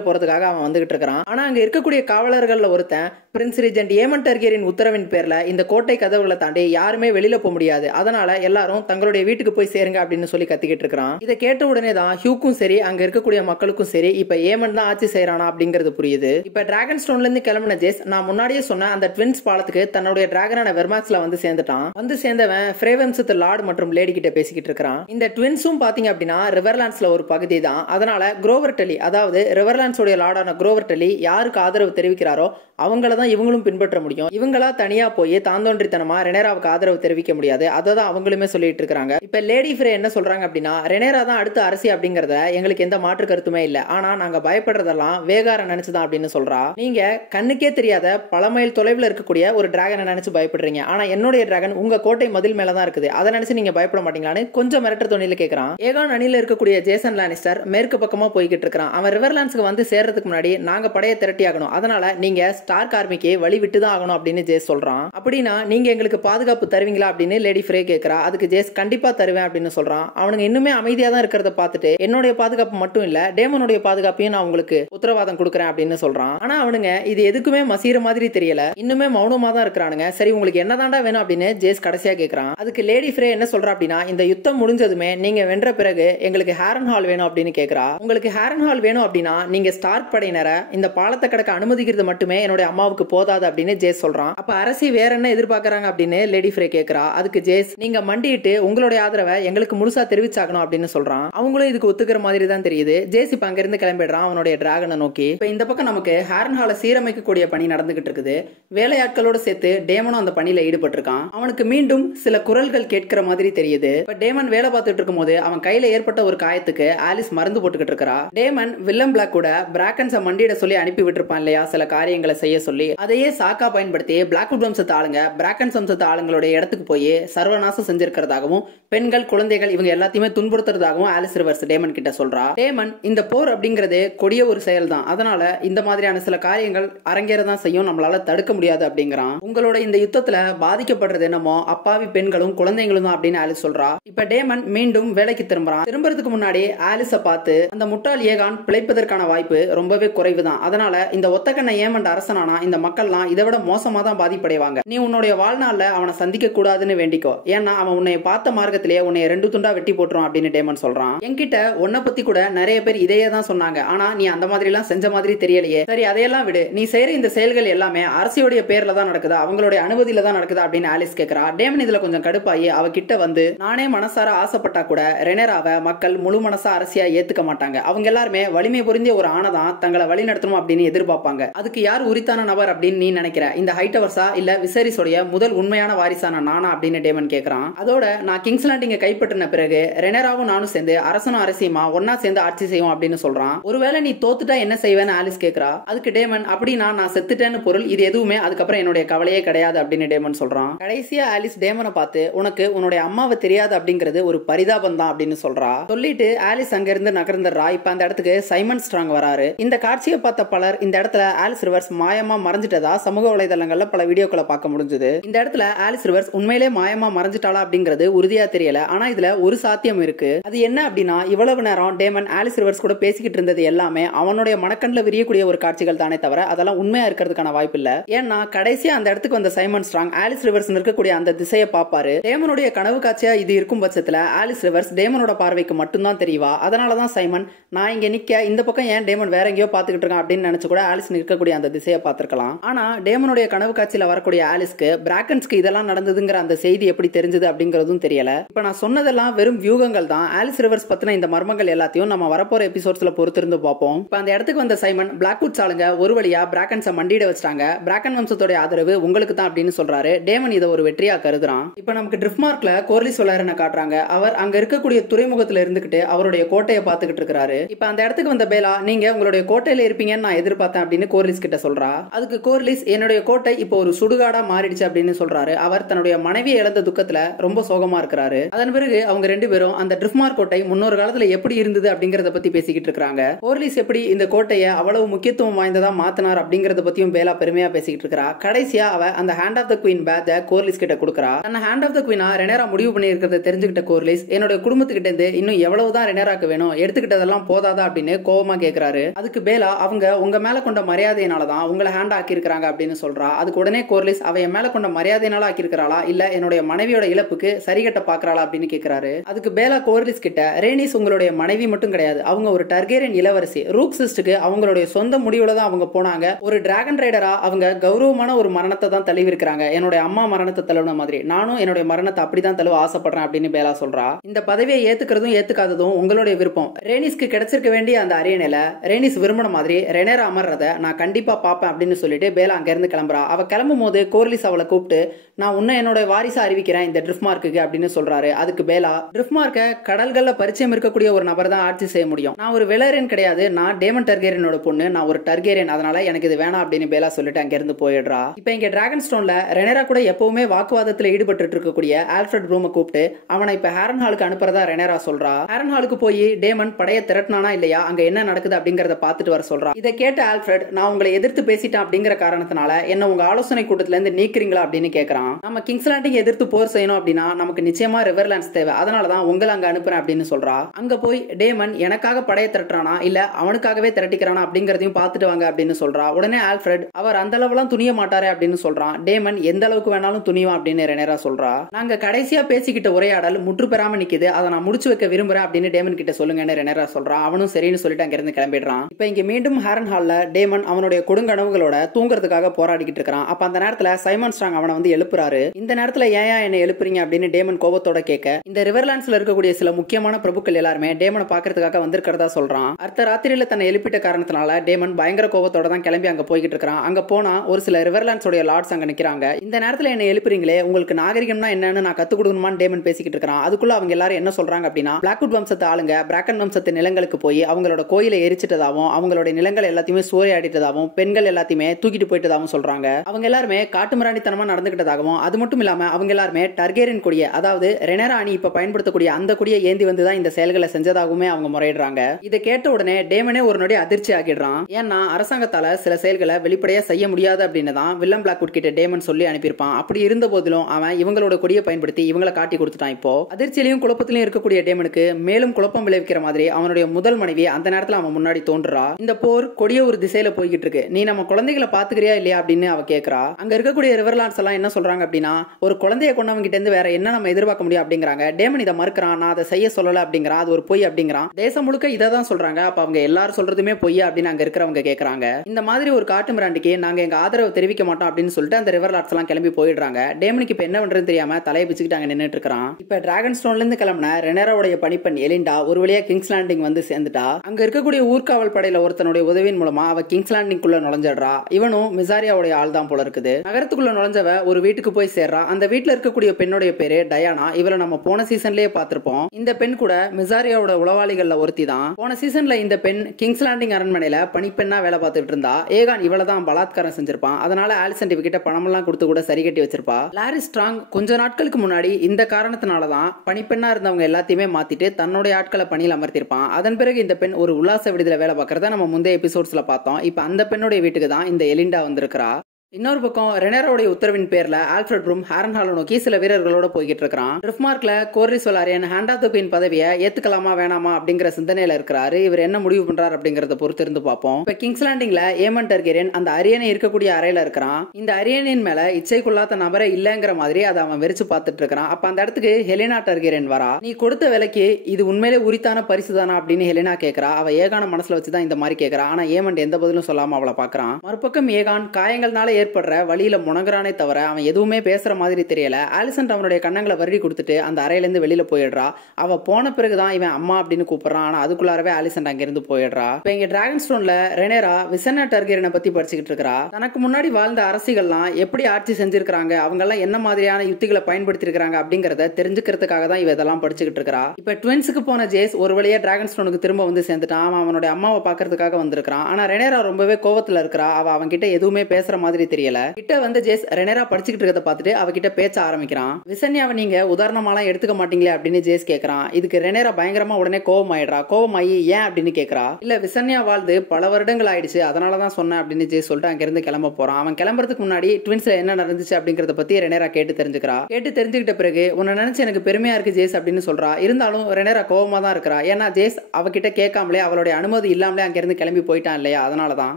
போறதுக்காக அவன் வந்துகிட்டு இருக்கான். ஆனா அங்க இருக்கக்கூடிய காவலர்கள்ல ஒருத்தன் பிரின்ஸ் ரீஜென்ட் ஏமண்ட் டர்கியரின் உத்தரவின் பேர்ல இந்த கோட்டை கதவுகளை தாண்டி யாருமே வெளியில போக முடியாது, அதனால எல்லாரும் தங்களுடைய வீட்டுக்கு போய் சேருங்க அப்படின்னு சொல்லி கத்திக்கிட்டு இருக்கான். இதை கேட்ட உடனே தான் ஹியூக்கும் சரி அங்க இருக்கக்கூடிய மக்களுக்கும் சரி இப்ப ஏமண்ட் தான் ஆட்சி செய்யறானா அப்படிங்கிறது புரியுது. இப்ப டிராகன் ஸ்டோன்ல இருந்து கிளம்பின ஜேஸ் நான் முன்னாடியே சொன்ன அந்த ட்வின்ஸ் பாலத்துக்கு தன்னுடைய டிராகனான வெர்மாக்ஸ்ல வந்து சேர்ந்துட்டான். வந்து சேர்ந்தவன் ஃப்ரேவம்சத்து லார்ட் மற்றும் லேடி கிட்ட பேசிக்கிட்டு இருக்கான். இந்த ட்வின்ஸும் பாத்தீங்க அப்படின்னா ரிவர்லாண்ட்ஸ்ல ஒரு பகுதி தான். அதனால குரோவர் டெலி, அதாவது ரிவர்லாண்ட்ஸோட லார்டான குரோவர் டெலி யாருக்கு ஆதரவு தெரிவிக்கிறாரோ அவங்கள தான் இவங்களும் பின்பற்ற முடியும். இவங்களா தனியா போய் தாந்தோன்றித்தனமா ரெனேராவுக்கு ஆதரவு தெரிவிக்க முடியாது. அதை தான் அவங்களுமே சொல்லிட்டு இருக்காங்க. இப்ப லேடி ஃப்ரே என்ன சொல்றாங்க அப்படின்னா, ரெனேரா தான் அடுத்த அரசி அப்படிங்கறத எங்களுக்கு எந்த மாற்று கருத்துமே இல்ல, ஆனா நாங்க பயப்படுறதெல்லாம் வேகார நினைச்சுதான் அப்படின்னு சொல்றா. நீங்க கண்ணுக்கே தெரியாத பல மைல் தொலைவில் இருக்கக்கூடிய ஒரு டிராகனை நினைச்சு பயப்படுறீங்க, ஆனா என்னுடைய டிராகன் உங்க கோட்டை மதில் மேலதான் இருக்குது, அதை நினைச்சு நீங்க பயப்பட மாட்டீங்களான்னு கொஞ்சம் மிரட்டுற தொனில கேட்கறான். ஏகான் அணியில இருக்கக்கூடிய ஜேசன் லானிஸ்டர் மேற்கு பக்கமா போய்கிட்டு இருக்கான். அவன் ரிவர்லாண்ட்ஸ்க்கு வந்து சேர்றதுக்கு முன்னாடி நாங்க படையை திரட்டி ஆகணும், அதனால நீங்க ஸ்டார்க் ஆர்மிக்கு வழி விட்டுதான் ஆகணும் அப்படின்னு ஜேஸ் சொல்றான். அப்படின்னா நீங்க எங்களுக்கு பாதுகாப்பு தருவீங்களா அப்படின்னு லேடி ஃப்ரே கேட்கறா. அதுக்கு ஜேஸ் கண்டிப்பா தருவேன் அப்படின்னு சொல்றான். அவனுங்க இன்னுமே அமைதியா தான் இருக்கிறத பார்த்துட்டு என்னுடைய பாதுகாப்பு மட்டும் இல்ல டேமனுடைய பாதுகாப்பையும் நான் உங்களுக்கு உத்தரவாதம் கொடுக்கறேன் அப்படின்னு சொல்றான். ஆனா அவனுங்க இது எதுக்குமே மசீர மாதிரி தெரியல, இன்னுமே மௌனமா தான் இருக்கிறானுங்க. சரி உங்களுக்கு என்னதாண்டா வேணும் அப்படின்னு ஜேஸ் கடைசியா கேட்கறான். அதுக்கு லேடி ஃப்ரே என்ன சொல்றா அப்படின்னா, இந்த யுத்தம் முடிஞ்சதுமே நீங்க வென்ற பிறகு எங்களுக்கு ஹேரன் ஹால் வேணும் அப்படின்னு கேட்கறா. உங்களுக்கு ஹேரன் ஹால் வேணும் அப்படின்னா நீங்க ஸ்டார்க் படையினரை இந்த பாலத்தை கடக்க அனுமதிக்கிறது மட்டுமே என்னுடைய அம்மாவுக்கு போதாது அப்படின்னு ஜேஸ் சொல்றான். அப்ப அரசி வேற என்ன எதிர்பார்க்கறாங்க அப்படின்னு லேடி ஃப்ரே கேட்கறா. அதுக்கு ஜேஸ், நீங்க மண்டிட்டு உங்களுடைய ஆதரவை எங்களுக்கு முழுசா தெரிவிச்சாகணும் அப்படின்னு சொல்றான். அவங்களும் இதுக்கு ஒத்துக்கிற மாதிரி தான் தெரியுது. ஜேஸ் இப்ப அங்க இருந்து கிளம்பிடுறான் அவனுடைய டிராகனை நோக்கி. இப்ப இந்த பக்கம் நமக்கு ஹேரன் ஹாலை சீரமைக்கக்கூடிய பணி நடந்துகிட்டு இருக்குது. வேலையாட்களோட சேர்த்து டேமனும் அந்த பணியில ஈடுபட்டு இருக்கான். அவனுக்கு மீண்டும் சில குரல்கள் கேட்கிற மாதிரி தெரியுது. இப்ப டேமன் வேலை பார்த்துட்டு இருக்கும் போது அவன் கையில ஏற்பட்ட ஒரு காயத்துக்கு ஆலிஸ் மருந்து மருந்து போட்டுக்கிட்டு இருக்கா. டேமன் வில்லம் பிளாக் கூட பிராக்கன்ஸை மண்டியிட சொல்லி அனுப்பி விட்டுருப்பான் இல்லையா சில காரியங்களை செய்ய சொல்லி. அதையே சாக்கா பயன்படுத்தி பிளாக்வுட் வம்சத்து ஆளுங்க பிராக்கன்ஸ் வம்சத்து ஆளுங்களுடைய இடத்துக்கு போய் சர்வநாசம் செஞ்சிருக்கிறதாகவும் பெண்கள் குழந்தைகள் இவங்க எல்லாத்தையுமே துன்புறுத்துறதாகவும் ஆலிஸ் ரிவர்ஸ் டேமன் கிட்ட சொல்றா. டேமன் இந்த போர் அப்படிங்கறது கொடிய ஒரு செயல் தான், அதனால இந்த மாதிரியான சில காரியங்கள் அரங்கேறதான் செய்யும், நம்மளால தடுக்க முடியாது அப்படிங்கிறான். உங்களோட இந்த யுத்தத்துல பாதிக்கப்படுறது என்னமோ அப்பாவி பெண்களும் குழந்தைகளும் தான் அப்படின்னு ஆலிஸ் சொல்றா. இப்ப டேமன் மீண்டும் வேலைக்கு திரும்புறான். திரும்புறதுக்கு முன்னாடி ஆலிஸ பார்த்து அந்த முட்டாள் ஏகான் பிழைப்பதற்கான வாய்ப்பு ரொம்பவே குறைவு தான், அதனால இந்த ஒத்தக்கண்ண ஏமண்ட் அரசனானா இந்த மக்கள்லாம் இதை விட மோசமா தான் பாதிப்படைவாங்க. நீ உன்னுடைய வாழ்நாள்ல அவனை சந்திக்க கூடாதுன்னு வேண்டிக்கோ, ஏன்னா அவன் உன்னை பார்த்த மார்க்கத்திலேயே உன்னை 2 துண்டா வெட்டி போட்டுரும் அப்படின்னு டேமன் சொல்றான். என்கிட்ட உன்னை பத்தி கூட நிறைய பேர் இதையே தான் சொன்னாங்க, ஆனா நீ அந்த மாதிரி எல்லாம் செஞ்ச மாதிரி தெரியலையே. சரி அதையெல்லாம் விடு, நீ செய்யற இந்த செயல்கள் எல்லாமே அரசியோடைய பேர்ல தான் நடக்குதா, அவங்களுடைய அனுமதியில தான் நடக்குதா அப்படின்னு ஆலிஸ் கேக்குறா. டேமன் இதுல கொஞ்சம் கடுப்பாயி அவ கிட்ட வந்து, நானே மனசார ஆசைப்பட்டா கூட ரெனேராவை மக்கள் முழு மனசா அரசியா ஏத்துக்க மாட்டாங்க, அவங்க எல்லாருமே வலிமை புரிஞ்ச ஒரு ஆணைதான் தங்களை வழி நடத்தணும் அப்படின்னு எதிர்பார்ப்பாங்க. அதுக்கு யார் உரித்தான நபர் அப்படின்னு நீ நினைக்கிற, இந்த ஹைட்டவர்ஸா இல்ல விசரிஸோடைய முதல் உண்மையான வாரிசான நானா அப்படின்னு டேமன் கேக்குறான். அதோட நான் கிங்ஸ் லேண்டிங்க கைப்பற்றின பிறகு ரெனேராவும் நானும் சேர்ந்து அரசனும் அரசியுமா ஒன்னா சேர்ந்து ஆட்சி செய்வோம் அப்படின்னு சொல்றான். ஒருவேளை நீ தோத்துட்டா என்ன செய்வேன்னு ஆலிஸ் கேக்குறா. அதுக்கு டேமன், அப்படின்னா நான் செத்துட்டேன்னு பொருள், இது எதுவுமே அதுக்கப்புறம் என்னுடைய கவலையே கிடையாது அப்படின்னு டேமன் சொல்றான். கடைசியா ஆலிஸ் டேமனை பார்த்து, உனக்கு உன்னுடைய அம்மாவை தெரியாது அப்படிங்கிறது ஒரு பரிதாபம் தான் அப்படின்னு சொல்றா. சொல்லிட்டு ஆலிஸ் அங்க இருந்து நகர்ந்துடுறா. இப்ப அந்த இடத்துக்கு சைமன் ஸ்ட்ராங் வராரு. இந்த காட்சியை பார்த்த பலர் இந்த இடத்துல ஆலிஸ் ரிவர்ஸ் மாயமா மறைஞ்சிட்டதா சமூக வலைதளங்கள்ல பல வீடியோக்களை பார்க்க முடிஞ்சது. இந்த இடத்துல ஆலிஸ் ரிவர்ஸ் உண்மையிலே மாயமா மறைஞ்சிட்டாளா அப்படிங்கிறது உறுதியா தெரியல, ஆனா இதுல ஒரு சாத்தியம் இருக்கு. அது என்ன அப்படின்னா, இவ்வளவு நேரம் டேமன் ஆலிஸ் ரிவர்ஸ் கூட பேசிக்கிட்டு இருந்தது எல்லாமே அவனுடைய மனக்கண்ணில் விரியக்கூடிய ஒரு காட்சிகள் தானே தவிர அதெல்லாம் உண்மையா இருக்கிறதுக்கான வாய்ப்பு இல்ல. ஏன்னா கடைசியா அந்த இடத்துக்கு வந்த சைமன் ஸ்ட்ராங் ஆலிஸ் ரிவர்ஸ் இருக்கக்கூடிய அந்த திசையை பாப்பாரு. டேமனுடைய கனவு காட்சியா இது இருக்கும் பட்சத்துல ஆலிஸ் ரிவர்ஸ் டேமனோட பார்வைக்கு மட்டும்தான் தெரியவா. அதனாலதான் சைமன், நான் இங்க நிக்க இந்த பக்கம் ஏன் டேமன் வேற எங்கேயோ பாத்துக்கிட்டு இருக்கான் அப்படின்னு நினைச்சு கூட ஆலிஸ் நிற்கக்கூடிய அந்த திசையை பார்த்திருக்கலாம். ஆனா டேமனுடைய கனவு காட்சியில வரக்கூடிய ஆலிஸ்க்கு பிராக்கன்ஸ்க்கு இதெல்லாம் நடந்ததுங்கிற அந்த செய்தி எப்படி தெரிஞ்சது அப்படிங்கறதும் தெரியல. இப்ப நான் சொன்னதெல்லாம் வெறும் வியூகங்கள் தான். ஆலிஸ் ரிவர்ஸ் பத்தின இந்த மர்மங்கள் எல்லாத்தையும் நம்ம வரப்போற எபிசோட்ஸ்ல பொறுத்திருந்து பார்ப்போம். இப்ப அந்த இடத்துக்கு வந்த சைமன் பிளாக்வுட் ஆளுங்க ஒரு வழியா பிராக்கன்ஸை மண்டியிட வச்சிட்டாங்க, பிராக்கன் வம்சத்தோட ஆதரவு உங்களுக்கு தான் அப்படின்னு சொல்றாரு. டேமன் இதை ஒரு வெற்றியா கருதுறான். இப்ப நமக்கு ட்ரிஃப்ட்மார்க்ல கோர்லிஸ் வளரனை காட்டுறாங்க. அவர் அங்க இருக்கக்கூடிய துறைமுகத்துல இருந்துகிட்டு அவருடைய கோட்டையை பார்த்துக்கிட்டு இருக்காரு. இப்ப அந்த இடத்துக்கு வந்த பேலா, நீங்க உங்களுடைய கோட்டையில இருப்பீங்கன்னு நான் எதிர்பார்த்தேன் அப்படின்னு கோர்லிஸ் கிட்ட சொல்றா. அதுக்கு கோர்லிஸ், என்னுடைய கோட்டை இப்போ ஒரு சுடுகாடா மாறிடுச்சு அப்படின்னு சொல்றாரு. அவர் தன்னுடைய மனைவியை இழந்த துக்கத்துல ரொம்ப சோகமா இருக்கிறாரு. அதன் பிறகு அவங்க ரெண்டு பேரும் அந்த ட்ரிஃப்ட்மார்க் கோட்டை முன்னொரு காலத்துல எப்படி இருந்தது அப்படிங்கறத பத்தி பேசிக்கிட்டு இருக்காங்க. கோர்லிஸ் எப்படி இந்த கோட்டையை அவ்வளவு முக்கியத்துவம் வாய்ந்ததா மாத்தினார் அப்படிங்கறத பத்தியும் பேலா பெருமையா பேசிக்கிட்டு இருக்கா. கடைசியா அவ அந்த ஹேண்ட் ஆஃப் த குயின் பேட்ஜை கோர்லிஸ் கிட்ட கொடுக்கறா. அந்த ஹேண்ட் ஆஃப் த குயினா ரெனேரா முடிவு பண்ணி இருக்கிறத தெரிஞ்சுக்கிட்ட கோர்லிஸ், என்னோட குடும்பத்துக்கிட்ட இருந்து இன்னும் எவ்வளவுதான் ரெனேராக்கு வேணும், எடுத்துக்கிட்டதெல்லாம் போதாதா அப்படின்னு கோவமா கேக்குறாரு. அதுக்கு பேலா, அவங்க உங்க மேல கொண்ட மரியாதையினாலதான் உங்களை ஹேண்ட் ஆக்கி இருக்காங்க அப்படின்னு சொல்றா. அதுக்கு உடனே கோர்லிஸ், அவ என் மேல கொண்ட மரியாதையினால ஆக்கி இருக்கிறாளா இல்ல என்னுடைய மனைவியோட இழப்புக்கு சரிகட்ட பாக்குறாளா அப்படின்னு கேக்குறாரு. அதுக்கு பேலா கோர்லிஸ் கிட்ட, ரேனிஸ் உங்களுடைய மனைவி மட்டும் கிடையாது, அவங்க ஒரு டர்கேரியன் இளவரசி. ரூக்ஸிஸ்டுக்கு அவங்களுடைய சொந்த முடிவுல தான் அவங்க போனாங்க. ஒரு டிராகன் ரைடரா அவங்க கௌரவமான ஒரு மரணத்தை தான் தழுவி இருக்கிறாங்க. என்னுடைய அம்மா மரணத்தை தழுவின மாதிரி நானும் என்னுடைய மரணத்தை அப்படிதான் தழுவ ஆசைப்படுறேன் அப்படின்னு பேலா சொல்றா. இந்த பதவியை ஏத்துக்கிறதும் ஏத்துக்காததும் உங்களுடைய விருப்பம். ரேனிஸ்க்கு கிடைச்சிருக்க வேண்டிய அந்த அரியணையில ரேனிஸ் விரும்பின மாதிரி ரெனேரா அமர்றத நான் கண்டிப்பா பாப்பேன் அப்படின்னு சொல்லிட்டு பேலா அங்க இருந்து கிளம்புறா. அவ கிளம்பும் போது கோர்லிஸ் அவளை கூப்பிட்டு, நான் உன்னை என்னோட வாரிசா அறிவிக்கிறேன் இந்த ட்ரிஃப்ட்மார்க்கு அப்படின்னு சொல்றாரு. அதுக்கு பேலா, ட்ரிஃப்ட்மார்க்க கடல்கள்ல பரிச்சயம் இருக்கக்கூடிய ஒரு நபர் தான் ஆட்சி செய்ய முடியும், நான் ஒரு வெலரியன் கிடையாது, நான் டேமன் டர்கேரியனோட பொண்ணு, நான் ஒரு டர்கேரியன், அதனால எனக்கு இது வேணாம் அப்படின்னு பேலா சொல்லிட்டு அங்க இருந்து போயிடுறா. இப்ப இங்க டிராகன் ஸ்டோன்ல ரெனேரா கூட எப்பவுமே வாக்குவாதத்துல ஈடுபட்டு இருக்கக்கூடிய ஆல்ஃபிரட் ப்ளூமை கூப்பிட்டு அவனை இப்ப ஹாரன் ஹாலுக்கு அனுப்புறதா ரெனேரா சொல்றா. ஹாரன் ஹாலுக்கு போய் டேமன் படையை திரட்டினானா இல்லையா, அங்க என்ன நடக்குது அப்படிங்கறத பாத்துட்டு வர சொல்றா. இதை கேட்ட ஆல்ஃபிரட், நான் உங்களை எதிர்த்து பேசிட்டேன் அப்படிங்கிற காரணத்தினால என்ன உங்க ஆலோசனை கூட்டத்துல இருந்து நீக்கிறீங்களா அப்படின்னு கேக்குறான். நம்ம கிங்ஸ் லேண்டிங் எதிர்த்து போர் செய்யணும் அப்படின்னா நமக்கு நிச்சயமா ரிவர்லாண்ட்ஸ் தேவை, அதனாலதான் உங்களை அங்க அனுப்புறேன் அப்படின்னு சொல்றா. அங்க போய் டேமன் எனக்காக படையை திரட்டுறானா இல்ல அவனுக்காகவே திரட்டிக்கிறானா அப்படிங்கறதையும் பாத்துட்டு வாங்க அப்படின்னு சொல்றா. உடனே ஆல்ஃபிரட், அவர் அந்த அளவுலாம் துணிய மாட்டாரே அப்படின்னு சொல்றான். டேமன் எந்த அளவுக்கு வேணாலும் துணிவான் அப்படின்னு ரெனேரா சொல்றா. நாங்க கடைசியா பேசிக்கிட்ட உரையாடல் முற்று பெறாம நிக்குது, அதை நான் முடிச்சு வைக்க விரும்புறேன் அப்படின்னு டேமன் கிட்ட சொல்லுங்கன்னு ரெனேரா சொல்றான். அவனும் சரின்னு சொல்லிட்டு அங்க இருந்து கிளம்பிடுறான். இப்ப இங்க மீண்டும் ஹாரன் ஹால்ல டேமன் அவனுடைய கொடுங்கனவுகளோட தூங்குறதுக்காக போராடிக்கிட்டு இருக்கான். அப்ப அந்த நேரத்துல சைமன் ஸ்ட்ராங் அவனை வந்து எழுப்புறாரு. இந்த நேரத்துல ஏன் என்ன எழுப்புறீங்க அப்படின்னு டேமன் கோபத்தோட கேட்க, இந்த ரிவர்லாண்ட்ஸ்ல இருக்கக்கூடிய சில முக்கியமான பிரபுக்கள் எல்லாருமே டேமனை பாக்குறதுக்காக வந்திருக்கிறதா சொல்றான். அடுத்த ராத்திரியில தன்னை எழுப்பிட்ட காரணத்தினால டேமன் பயங்கர கோபத்தோட தான் கிளம்பி அங்க போய்கிட்டு இருக்கான். அங்க போனா ஒரு சில ரிவர்லாண்ட்ஸோட லார்ட்ஸ் அங்க நிக்கிறாங்க. இந்த நேரத்துல என்ன எழுப்புறீங்களே, உங்களுக்கு நாகரிகம்னா என்னன்னு நான் கத்து கொடுக்கணுமான்னு டேமன் பேசிக்கிட்டு இருக்கான். அதுக்குள்ள அவங்க எல்லாரும் என்ன சொல்றாங்க அப்படின்னா, பிளாக்வுட் வம்சத்து ஆளுங்க பிராக்கன் டிராகன் வம்சத்து நிலங்களுக்கு போய் அவங்களோட கோயிலை எரிச்சிட்டதாகவும் அவங்களோட நிலங்கள் எல்லாத்தையுமே சூறையாடிட்டதாகவும் பெண்கள் எல்லாத்தையுமே தூக்கிட்டு போயிட்டதாகவும் சொல்றாங்க. அவங்க எல்லாருமே காட்டுமிராண்டித்தனமா நடந்துகிட்டதாகவும் அது மட்டும் இல்லாம அவங்க எல்லாருமே டர்கேரியன் கொடியை, அதாவது ரெனேரா அணி இப்ப பயன்படுத்தக்கூடிய அந்த கொடியை ஏந்தி வந்துதான் இந்த செயல்களை செஞ்சதாகவுமே அவங்க முறையிடுறாங்க. இதை கேட்ட உடனே டேமனே ஒரு நொடி அதிர்ச்சி ஆகிடுறான். ஏன்னா அரசாங்கத்தால சில செயல்களை வெளிப்படையா செய்ய முடியாது அப்படின்னு தான் வில்லம் பிளாக்வுட் கிட்ட டேமன் சொல்லி அனுப்பியிருப்பான். அப்படி இருந்த போதிலும் அவன் இவங்களோட கொடியை பயன்படுத்தி இவங்களை காட்டி கொடுத்துட்டான். இப்போ அதிர்ச்சியிலையும் குழப்பத்திலையும் இருக்கக்கூடிய டேமனுக்கு மேலும் குழப்பம் விளைவிக்கிற மாதிரி அவனுடைய முதல் மனைவி அந்த நேரத்தில் அவன் முன்னாடி தோன்றா. இந்த போர் கொடிய ஒரு திசையில போய்கிட்டு இருக்கு, நீ நம்ம குழந்தைகளை பாத்துக்கிறியா இல்லையா அப்படின்னு அவ கேட்கறா. அங்க இருக்கக்கூடிய ரிவர்லான்ஸ் எல்லாம் என்ன சொல்றாங்க அப்படின்னா, ஒரு குழந்தைய கொண்டவங்க கிட்ட இருந்து வேற என்ன நம்ம எதிர்பார்க்க முடியும் அப்படிங்கிறாங்க. டேமன் இதை மறுக்கிறான், நான் அதை செய்ய சொல்லல அப்படிங்கிறான், அது ஒரு பொய் அப்படிங்கிறான். தேசம் முழுக்க இதை தான் சொல்றாங்க, அப்ப அவங்க எல்லாரும் சொல்றதுமே பொய்யா அப்படின்னு அங்க இருக்கிறவங்க கேட்கறாங்க. இந்த மாதிரி ஒரு காட்டு மிராண்டிக்கு நாங்க எங்க ஆதரவு தெரிவிக்க மாட்டோம் அப்படின்னு சொல்லிட்டு அந்த ரிவர்லான்ஸ் எல்லாம் கிளம்பி போயிடுறாங்க. டேமனுக்கு இப்ப என்ன பண்றதுன்னு தெரியாம தலையை பிச்சுக்கிட்டு அங்க நின்னுட்டு இருக்கான். இப்ப டிராகன் ஸ்டோன்ல இருந்து கிளம்பின ரெனேராவுடைய பணிப்பெண் எலிண்டா ஒரு வழியா கிங்ஸ் லேண்டிங் வந்து சேர்ந்துட்டா. அங்க இருக்கக்கூடிய ஊர்காவல் படையில ஒருத்தனுடைய உதவியின் மூலமா அவ கிங்ஸ் லேண்டிங் குள்ள நுழைஞ்சிடுறா. இவனும் மிசாரியாவுடைய ஆள் தான் போல இருக்குது. நகரத்துக்குள்ள நுழைஞ்சவ ஒரு வீட்டுக்கு போய் சேர்றா. அந்த வீட்டுல இருக்கக்கூடிய பெண்ணுடைய பேரு டயானா. இவளை நம்ம போன சீசன்லயே பார்த்திருப்போம். இந்த பெண் கூட மிசாரியாவோட உளவாளிகள்ல ஒருத்தி தான். போன சீசன்ல இந்த பெண் கிங்ஸ் லேண்டிங் அரண்மனையில பணிப்பெண்ணா வேலை பார்த்துட்டு இருந்தா. ஏகான் இவளை தான் பலாத்காரம் செஞ்சிருப்பான். அதனால ஆலிசன் கிட்ட பணம் எல்லாம் கொடுத்து கூட சரி கட்டி வச்சிருப்பா. லாரி ஸ்ட்ராங் கொஞ்ச நாட்களுக்கு முன்னாடி இந்த காரணத்தினாலதான் பணிப்பெண்ணா இருந்தவங்க எல்லாத்தையுமே மாத்திட்டு தன்னுடைய ஆட்களை பணியில் அமர்த்திருப்பான். அதன் பிறகு இந்த பெண் ஒரு உல்லாச விடுதலை வேலை பார்க்கறத நம்ம முந்தைய எபிசோட்ஸ்ல பார்த்தோம். இப்ப அந்த பெண்ணுடைய வீட்டுக்கு தான் இந்த எலிண்டா வந்திருக்கிறா. இன்னொரு பக்கம் ரெனேராவுடைய உத்தரவின் பேர்ல ஆல்ஃபிரட் ப்ரூம் ஹாரன்ஹாலை நோக்கி சில வீரர்களோட போய்கிட்டு இருக்கான். ட்ரிஃப்மார்க்ல கோர்ரிஸ் வலாரியன் ஹேண்ட் ஆஃப் தி குயின் பதவியை ஏத்துக்கலாமா வேணாமா அப்படிங்கிற சிந்தனையில இருக்கிறாரு. இவர் என்ன முடிவு பண்றாரு அப்படிங்கறத பொறுத்து இருந்து பார்ப்போம். இப்ப கிங்ஸ் லேண்டிங்ல ஏமன் டர்கேரியன் அந்த அரியணை இருக்கக்கூடிய அறையில இருக்கிறான். இந்த அரியணையின் மேல இச்சைக்குள்ளாத நபரே இல்லங்கிற மாதிரி அதை அவன் வெறிச்சு பார்த்துட்டு இருக்கான். அப்ப அந்த இடத்துக்கு ஹெலினா டர்கேரியன் வரா. நீ கொடுத்த விலைக்கு இது உண்மையிலே உரித்தான பரிசு தானா அப்படின்னு ஹெலினா கேட்கறா. அவ ஏகான மனசுல வச்சுதான் இந்த மாதிரி கேட்கறா. ஆனா ஏமன் எந்த பதிலும் சொல்லாம அவளை பாக்குறான். மறுபக்கம் ஏகான் காயங்கள்னால ஏற்படுற வழியில முணங்குறானே தவிர அவன் எதுவுமே பேசுற மாதிரி தெரியல. ஆலிசன் அவனுடைய கண்ணங்களை வருடி கொடுத்துட்டு அந்த அறையில இருந்து வெளியில போயிடுறா. அவ போன பிறகுதான் இவன் அம்மா அப்படின்னு கூப்பிடுறான். ஆனா அதுக்குள்ளாரவே ஆலிசன் அங்க இருந்து போயிடுறா. இப்ப இங்க டிராகன் ஸ்டோன்ல ரெனேரா விசன்னா டர்கேரியனை பத்தி படிச்சுக்கிட்டு இருக்கா. தனக்கு முன்னாடி வாழ்ந்த அரசிகள்லாம் எப்படி ஆட்சி செஞ்சிருக்காங்க, அவங்க எல்லாம் என்ன மாதிரியான யுத்திகளை பயன்படுத்தி இருக்காங்க அப்படிங்கறத தெரிஞ்சுக்கிறதுக்காக தான் இவ இதெல்லாம் படிச்சுக்கிட்டு இருக்கா. இப்ப ட்வின்ஸுக்கு போன ஜேஸ் ஒரு வழியா டிராகன் ஸ்டோனுக்கு திரும்ப வந்து சேர்ந்துட்டான். அவன் அவனுடைய அம்மாவை பாக்குறதுக்காக வந்திருக்கான். ஆனா ரெனேரா ரொம்பவே கோவத்துல இருக்கா. அவன் கிட்ட எதுவுமே பேசுற மாதிரி தெரியல. கிட்ட வந்து ஜேஸ் ரெனேரா படிச்சுக்கிட்டு இருக்கத பார்த்துட்டு அவகிட்ட பேச்ச ஆரம்பிக்கிறான். விசன்யாவை நீங்க உதாரணமாலாம் எடுத்துக்க மாட்டீங்களே அப்படின்னு ஜேஸ் கேட்கறான். இதுக்கு ரெனேரா பயங்கரமா உடனே கோவமாயிடுறா. கோவமாயி ஏன் அப்படின்னு கேட்கறா. இல்ல விசன்யா வாழ்ந்து பல வருடங்கள் ஆயிடுச்சு, அதனாலதான் சொன்னேன் அப்படின்னு ஜேஸ் சொல்லிட்டு அங்க இருந்து கிளம்ப போறான். அவன் கிளம்புறதுக்கு முன்னாடி ட்வின்ஸ்ல என்ன நடந்துச்சு அப்படிங்கறத பத்தி ரெனேரா கேட்டு தெரிஞ்சுக்கிறா. கேட்டு தெரிஞ்சுக்கிட்ட பிறகு உன்னை நினைச்சு எனக்கு பெருமையா இருக்கு ஜேஸ் அப்படின்னு சொல்றா. இருந்தாலும் ரெனேரா கோவமா தான் இருக்கிறா. ஏன்னா ஜேஸ் அவகிட்ட கேட்காமலே அவளுடைய அனுமதி இல்லாமலே அங்க இருந்து கிளம்பி போயிட்டான் இல்லையா. அதனாலதான்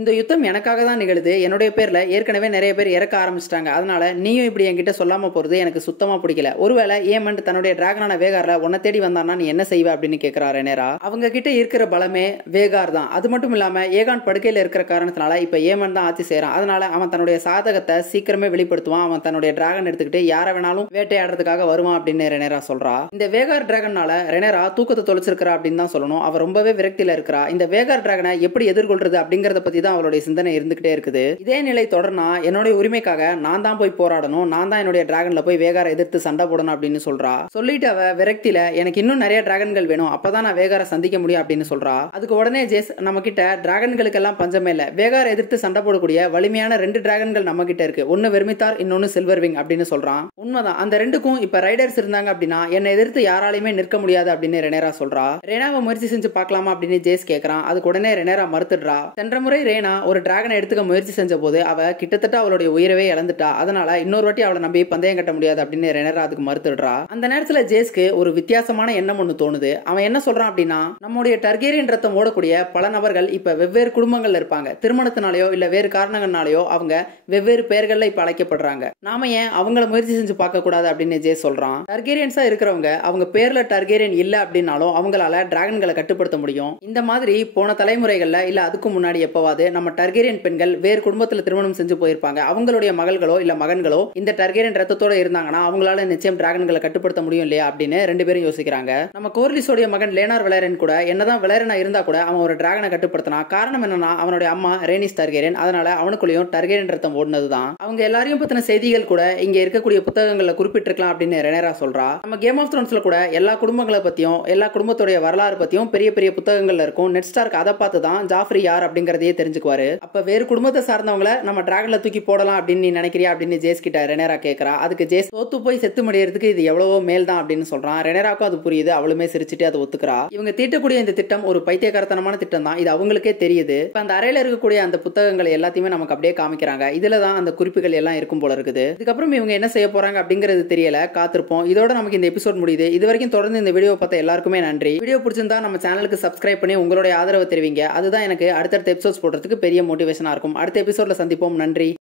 இந்த யுத்தம் எனக்காக தான் நிகழுது. என்னுடைய பேர்ல ஏற்கனவே நிறைய பேர் இறக்க ஆரம்பிச்சிட்டாங்க. அதனால நீயும் இப்படி என்கிட்ட சொல்லாம போறது எனக்கு சுத்தமா பிடிக்கல. ஒருவேளை ஏமன் தன்னுடைய டிராகனான வேகார்ல உன்னை தேடி வந்தானா நீ என்ன செய்வ அப்படின்னு கேட்கிறா ரெனேரா. அவங்க கிட்ட இருக்கிற பலமே வேகார் தான். அது மட்டும் இல்லாம ஏகான் படுக்கையில இருக்கிற காரணத்தினால இப்ப ஏமன் தான் ஆட்சி செய்யறான். அதனால அவன் தன்னுடைய சாதகத்தை சீக்கிரமே வெளிப்படுத்துவான். அவன் தன்னுடைய டிராகன் எடுத்துக்கிட்டு யார வேணாலும் வேட்டையாடுறதுக்காக வருவான் அப்படின்னு ரெனேரா சொல்றா. இந்த வேகார் டிராகனால ரெனேரா தூக்கத்தை தொலைச்சிருக்கிறா அப்படின்னு தான் சொல்லணும். அவ ரொம்பவே விரக்தியில இருக்கிறா. இந்த வேகார் டிராகனை எப்படி எதிர்கொள்றது அப்படிங்கறத பத்தி தான் அவளுடைய சிந்தனை இருந்துகிட்டே இருக்குது. இதே நிலை தொடர்னா என்னுடைய உரிமைக்காக நான் தான் போய் போராடணும், நான் தான் என்னுடைய டிராகன்ல போய் வேகாரை எதிர்த்து சண்டை போடணும் அப்படின்னு சொல்றா. சொல்லிட்டு அவ விரக்தியில எனக்கு இன்னும் நிறைய டிராகன்கள் வேணும், அப்பதான் நான் வேகாரை சந்திக்க முடியும் அப்படின்னு சொல்றா. அதுக்கு உடனே ஜேஸ் நம்ம கிட்ட டிராகன்களுக்கு எல்லாம் பஞ்சமே இல்ல, வேகாரை எதிர்த்து சண்டை போடக்கூடிய வலிமையான 2 டிராகன்கள் நம்ம கிட்ட இருக்கு, ஒன்னு வெர்மித்தார் இன்னொன்னு சில்வர் விங் அப்படின்னு சொல்றான். உண்மைதான், அந்த 2க்கும் இப்ப ரைடர்ஸ் இருந்தாங்க அப்படின்னா என்னை எதிர்த்து யாராலையுமே நிற்க முடியாது அப்படின்னு ரெனேரா சொல்றா. ரேனாவை முயற்சி செஞ்சு பார்க்கலாமா அப்படின்னு ஜேஸ் கேட்கறான். அதுக்கு உடனே ரெனேரா மறுத்துடுறா. சென்ற முறை ரேனா ஒரு டிராகனை எடுத்துக்க முயற்சி செஞ்ச போது அவ கிட்டத்தட்ட அவளுடைய உயிரவே இழந்துட்டா. அதனால இன்னொரு வாட்டி அவளை நம்பி பந்தயம் கட்ட முடியாது அப்படின்னு ரெனேரா அதுக்கு மறுத்துடுறா. அந்த நேரத்துல ஜேஸ்க்கு ஒரு வித்தியாசமான எண்ணம் ஒண்ணு தோணுது. அவன் என்ன சொல்றான் அப்படின்னா, நம்முடைய டர்கேரியன் ரத்தம் ஓடக்கூடிய பல நபர்கள் இப்ப வெவ்வேறு குடும்பங்கள்ல இருப்பாங்க. திருமணத்தினாலேயோ இல்ல வேறு காரணங்கள்னாலேயோ அவங்க வெவ்வேறு பெயர்கள்ல இப்ப அழைக்கப்படுறாங்க. நாம ஏன் அவங்கள முயற்சி செஞ்சு பார்க்க கூடாது அப்படின்னு ஜேஸ் சொல்றான். டர்கேரியன்ஸா இருக்கிறவங்க அவங்க பேர்ல டர்கேரியன் இல்ல அப்படின்னாலும் அவங்களால டிராகன்களை கட்டுப்படுத்த முடியும். இந்த மாதிரி போன தலைமுறைகள்ல இல்ல அதுக்கு முன்னாடி எப்பவாது நம்ம டர்கேரியன் பெண்கள் வேறு குடும்பத்துல திருமணம் செஞ்சு பிரிஞ்சு போயிருப்பாங்க. அவங்களுடைய மகள்களோ இல்ல மகன்களோ இந்த டர்கேரியன் ரத்தத்தோட இருந்தாங்கன்னா அவங்களால நிச்சயம் டிராகன்களை கட்டுப்படுத்த முடியும் இல்லையா அப்படின்னு ரெண்டு பேரும் யோசிக்கிறாங்க. நம்ம கோர்லிஸோட மகன் லேனார் வெலரன் கூட என்னதான் வெலரனா இருந்தா கூட அவன் ஒரு டிராகனை கட்டுப்படுத்தினா. காரணம் என்னன்னா அவனுடைய அம்மா ரேனிஸ் டர்கேரியன். அதனால அவனுக்குள்ளேயும் டர்கேரியன் ரத்தம் ஓடுனதுதான். அவங்க எல்லாரையும் பத்தின செய்திகள் கூட இங்க இருக்கக்கூடிய புத்தகங்கள்ல குறிப்பிட்டிருக்கலாம் அப்படின்னு ரெனேரா சொல்றா. நம்ம கேம் ஆஃப் த்ரோன்ஸ்ல கூட எல்லா குடும்பங்களை பத்தியும் எல்லா குடும்பத்துடைய வரலாறு பத்தியும் பெரிய பெரிய புத்தகங்கள்ல இருக்கும். நெட் ஸ்டார்க் அதை பார்த்து தான் ஜாஃப்ரி யார் அப்படிங்கறதையே தெரிஞ்சுக்குவாரு. அப்ப வேறு குடும்பத்தை சார்ந்தவங்களை நம்ம டிராகன்ல தூக்கி போடலாம் அப்படின்னு நீ நினைக்கிறியா அப்படின்னு ஜேஸ் கிட்ட ரெனேரா கேட்கறா. அதுக்கு ஜேஸ் தோத்து போய் செத்து முடியறதுக்கு இது எவ்வளவோ மேல் தான் அப்படின்னு சொல்றான். ரெனேராக்கும் அது புரியுது. அவளுமே சிரிச்சுட்டு அதை ஒத்துக்கிறா. இவங்க தீட்டக்கூடிய இந்த திட்டம் ஒரு பைத்தியக்காரத்தனமான திட்டம் தான். இது அவங்களுக்கே தெரியுது. இப்ப அந்த அறையில இருக்கக்கூடிய அந்த புத்தகங்கள் எல்லாத்தையுமே நமக்கு அப்படியே காமிக்கிறாங்க. இதுலதான் அந்த குறிப்புகள் எல்லாம் இருக்கும் போல இருக்குது. இதுக்கப்புறம் இவங்க என்ன செய்ய போறாங்க அப்படிங்கிறது தெரியல. காத்திருப்போம். இதோட நமக்கு இந்த எபிசோட் முடியுது. இது வரைக்கும் தொடர்ந்து இந்த வீடியோ பார்த்த எல்லாருக்குமே நன்றி. வீடியோ பிடிச்சிருந்தா நம்ம சேனலுக்கு சப்ஸ்கிரைப் பண்ணி உங்களுடைய ஆதரவு தெரிவிங்க. அதுதான் எனக்கு அடுத்தடுத்த எபிசோட்ஸ் போடுறதுக்கு பெரிய மோட்டிவேஷனா இருக்கும். அடுத்த எபிசோட்ல சந்திப்போம். நன்றி.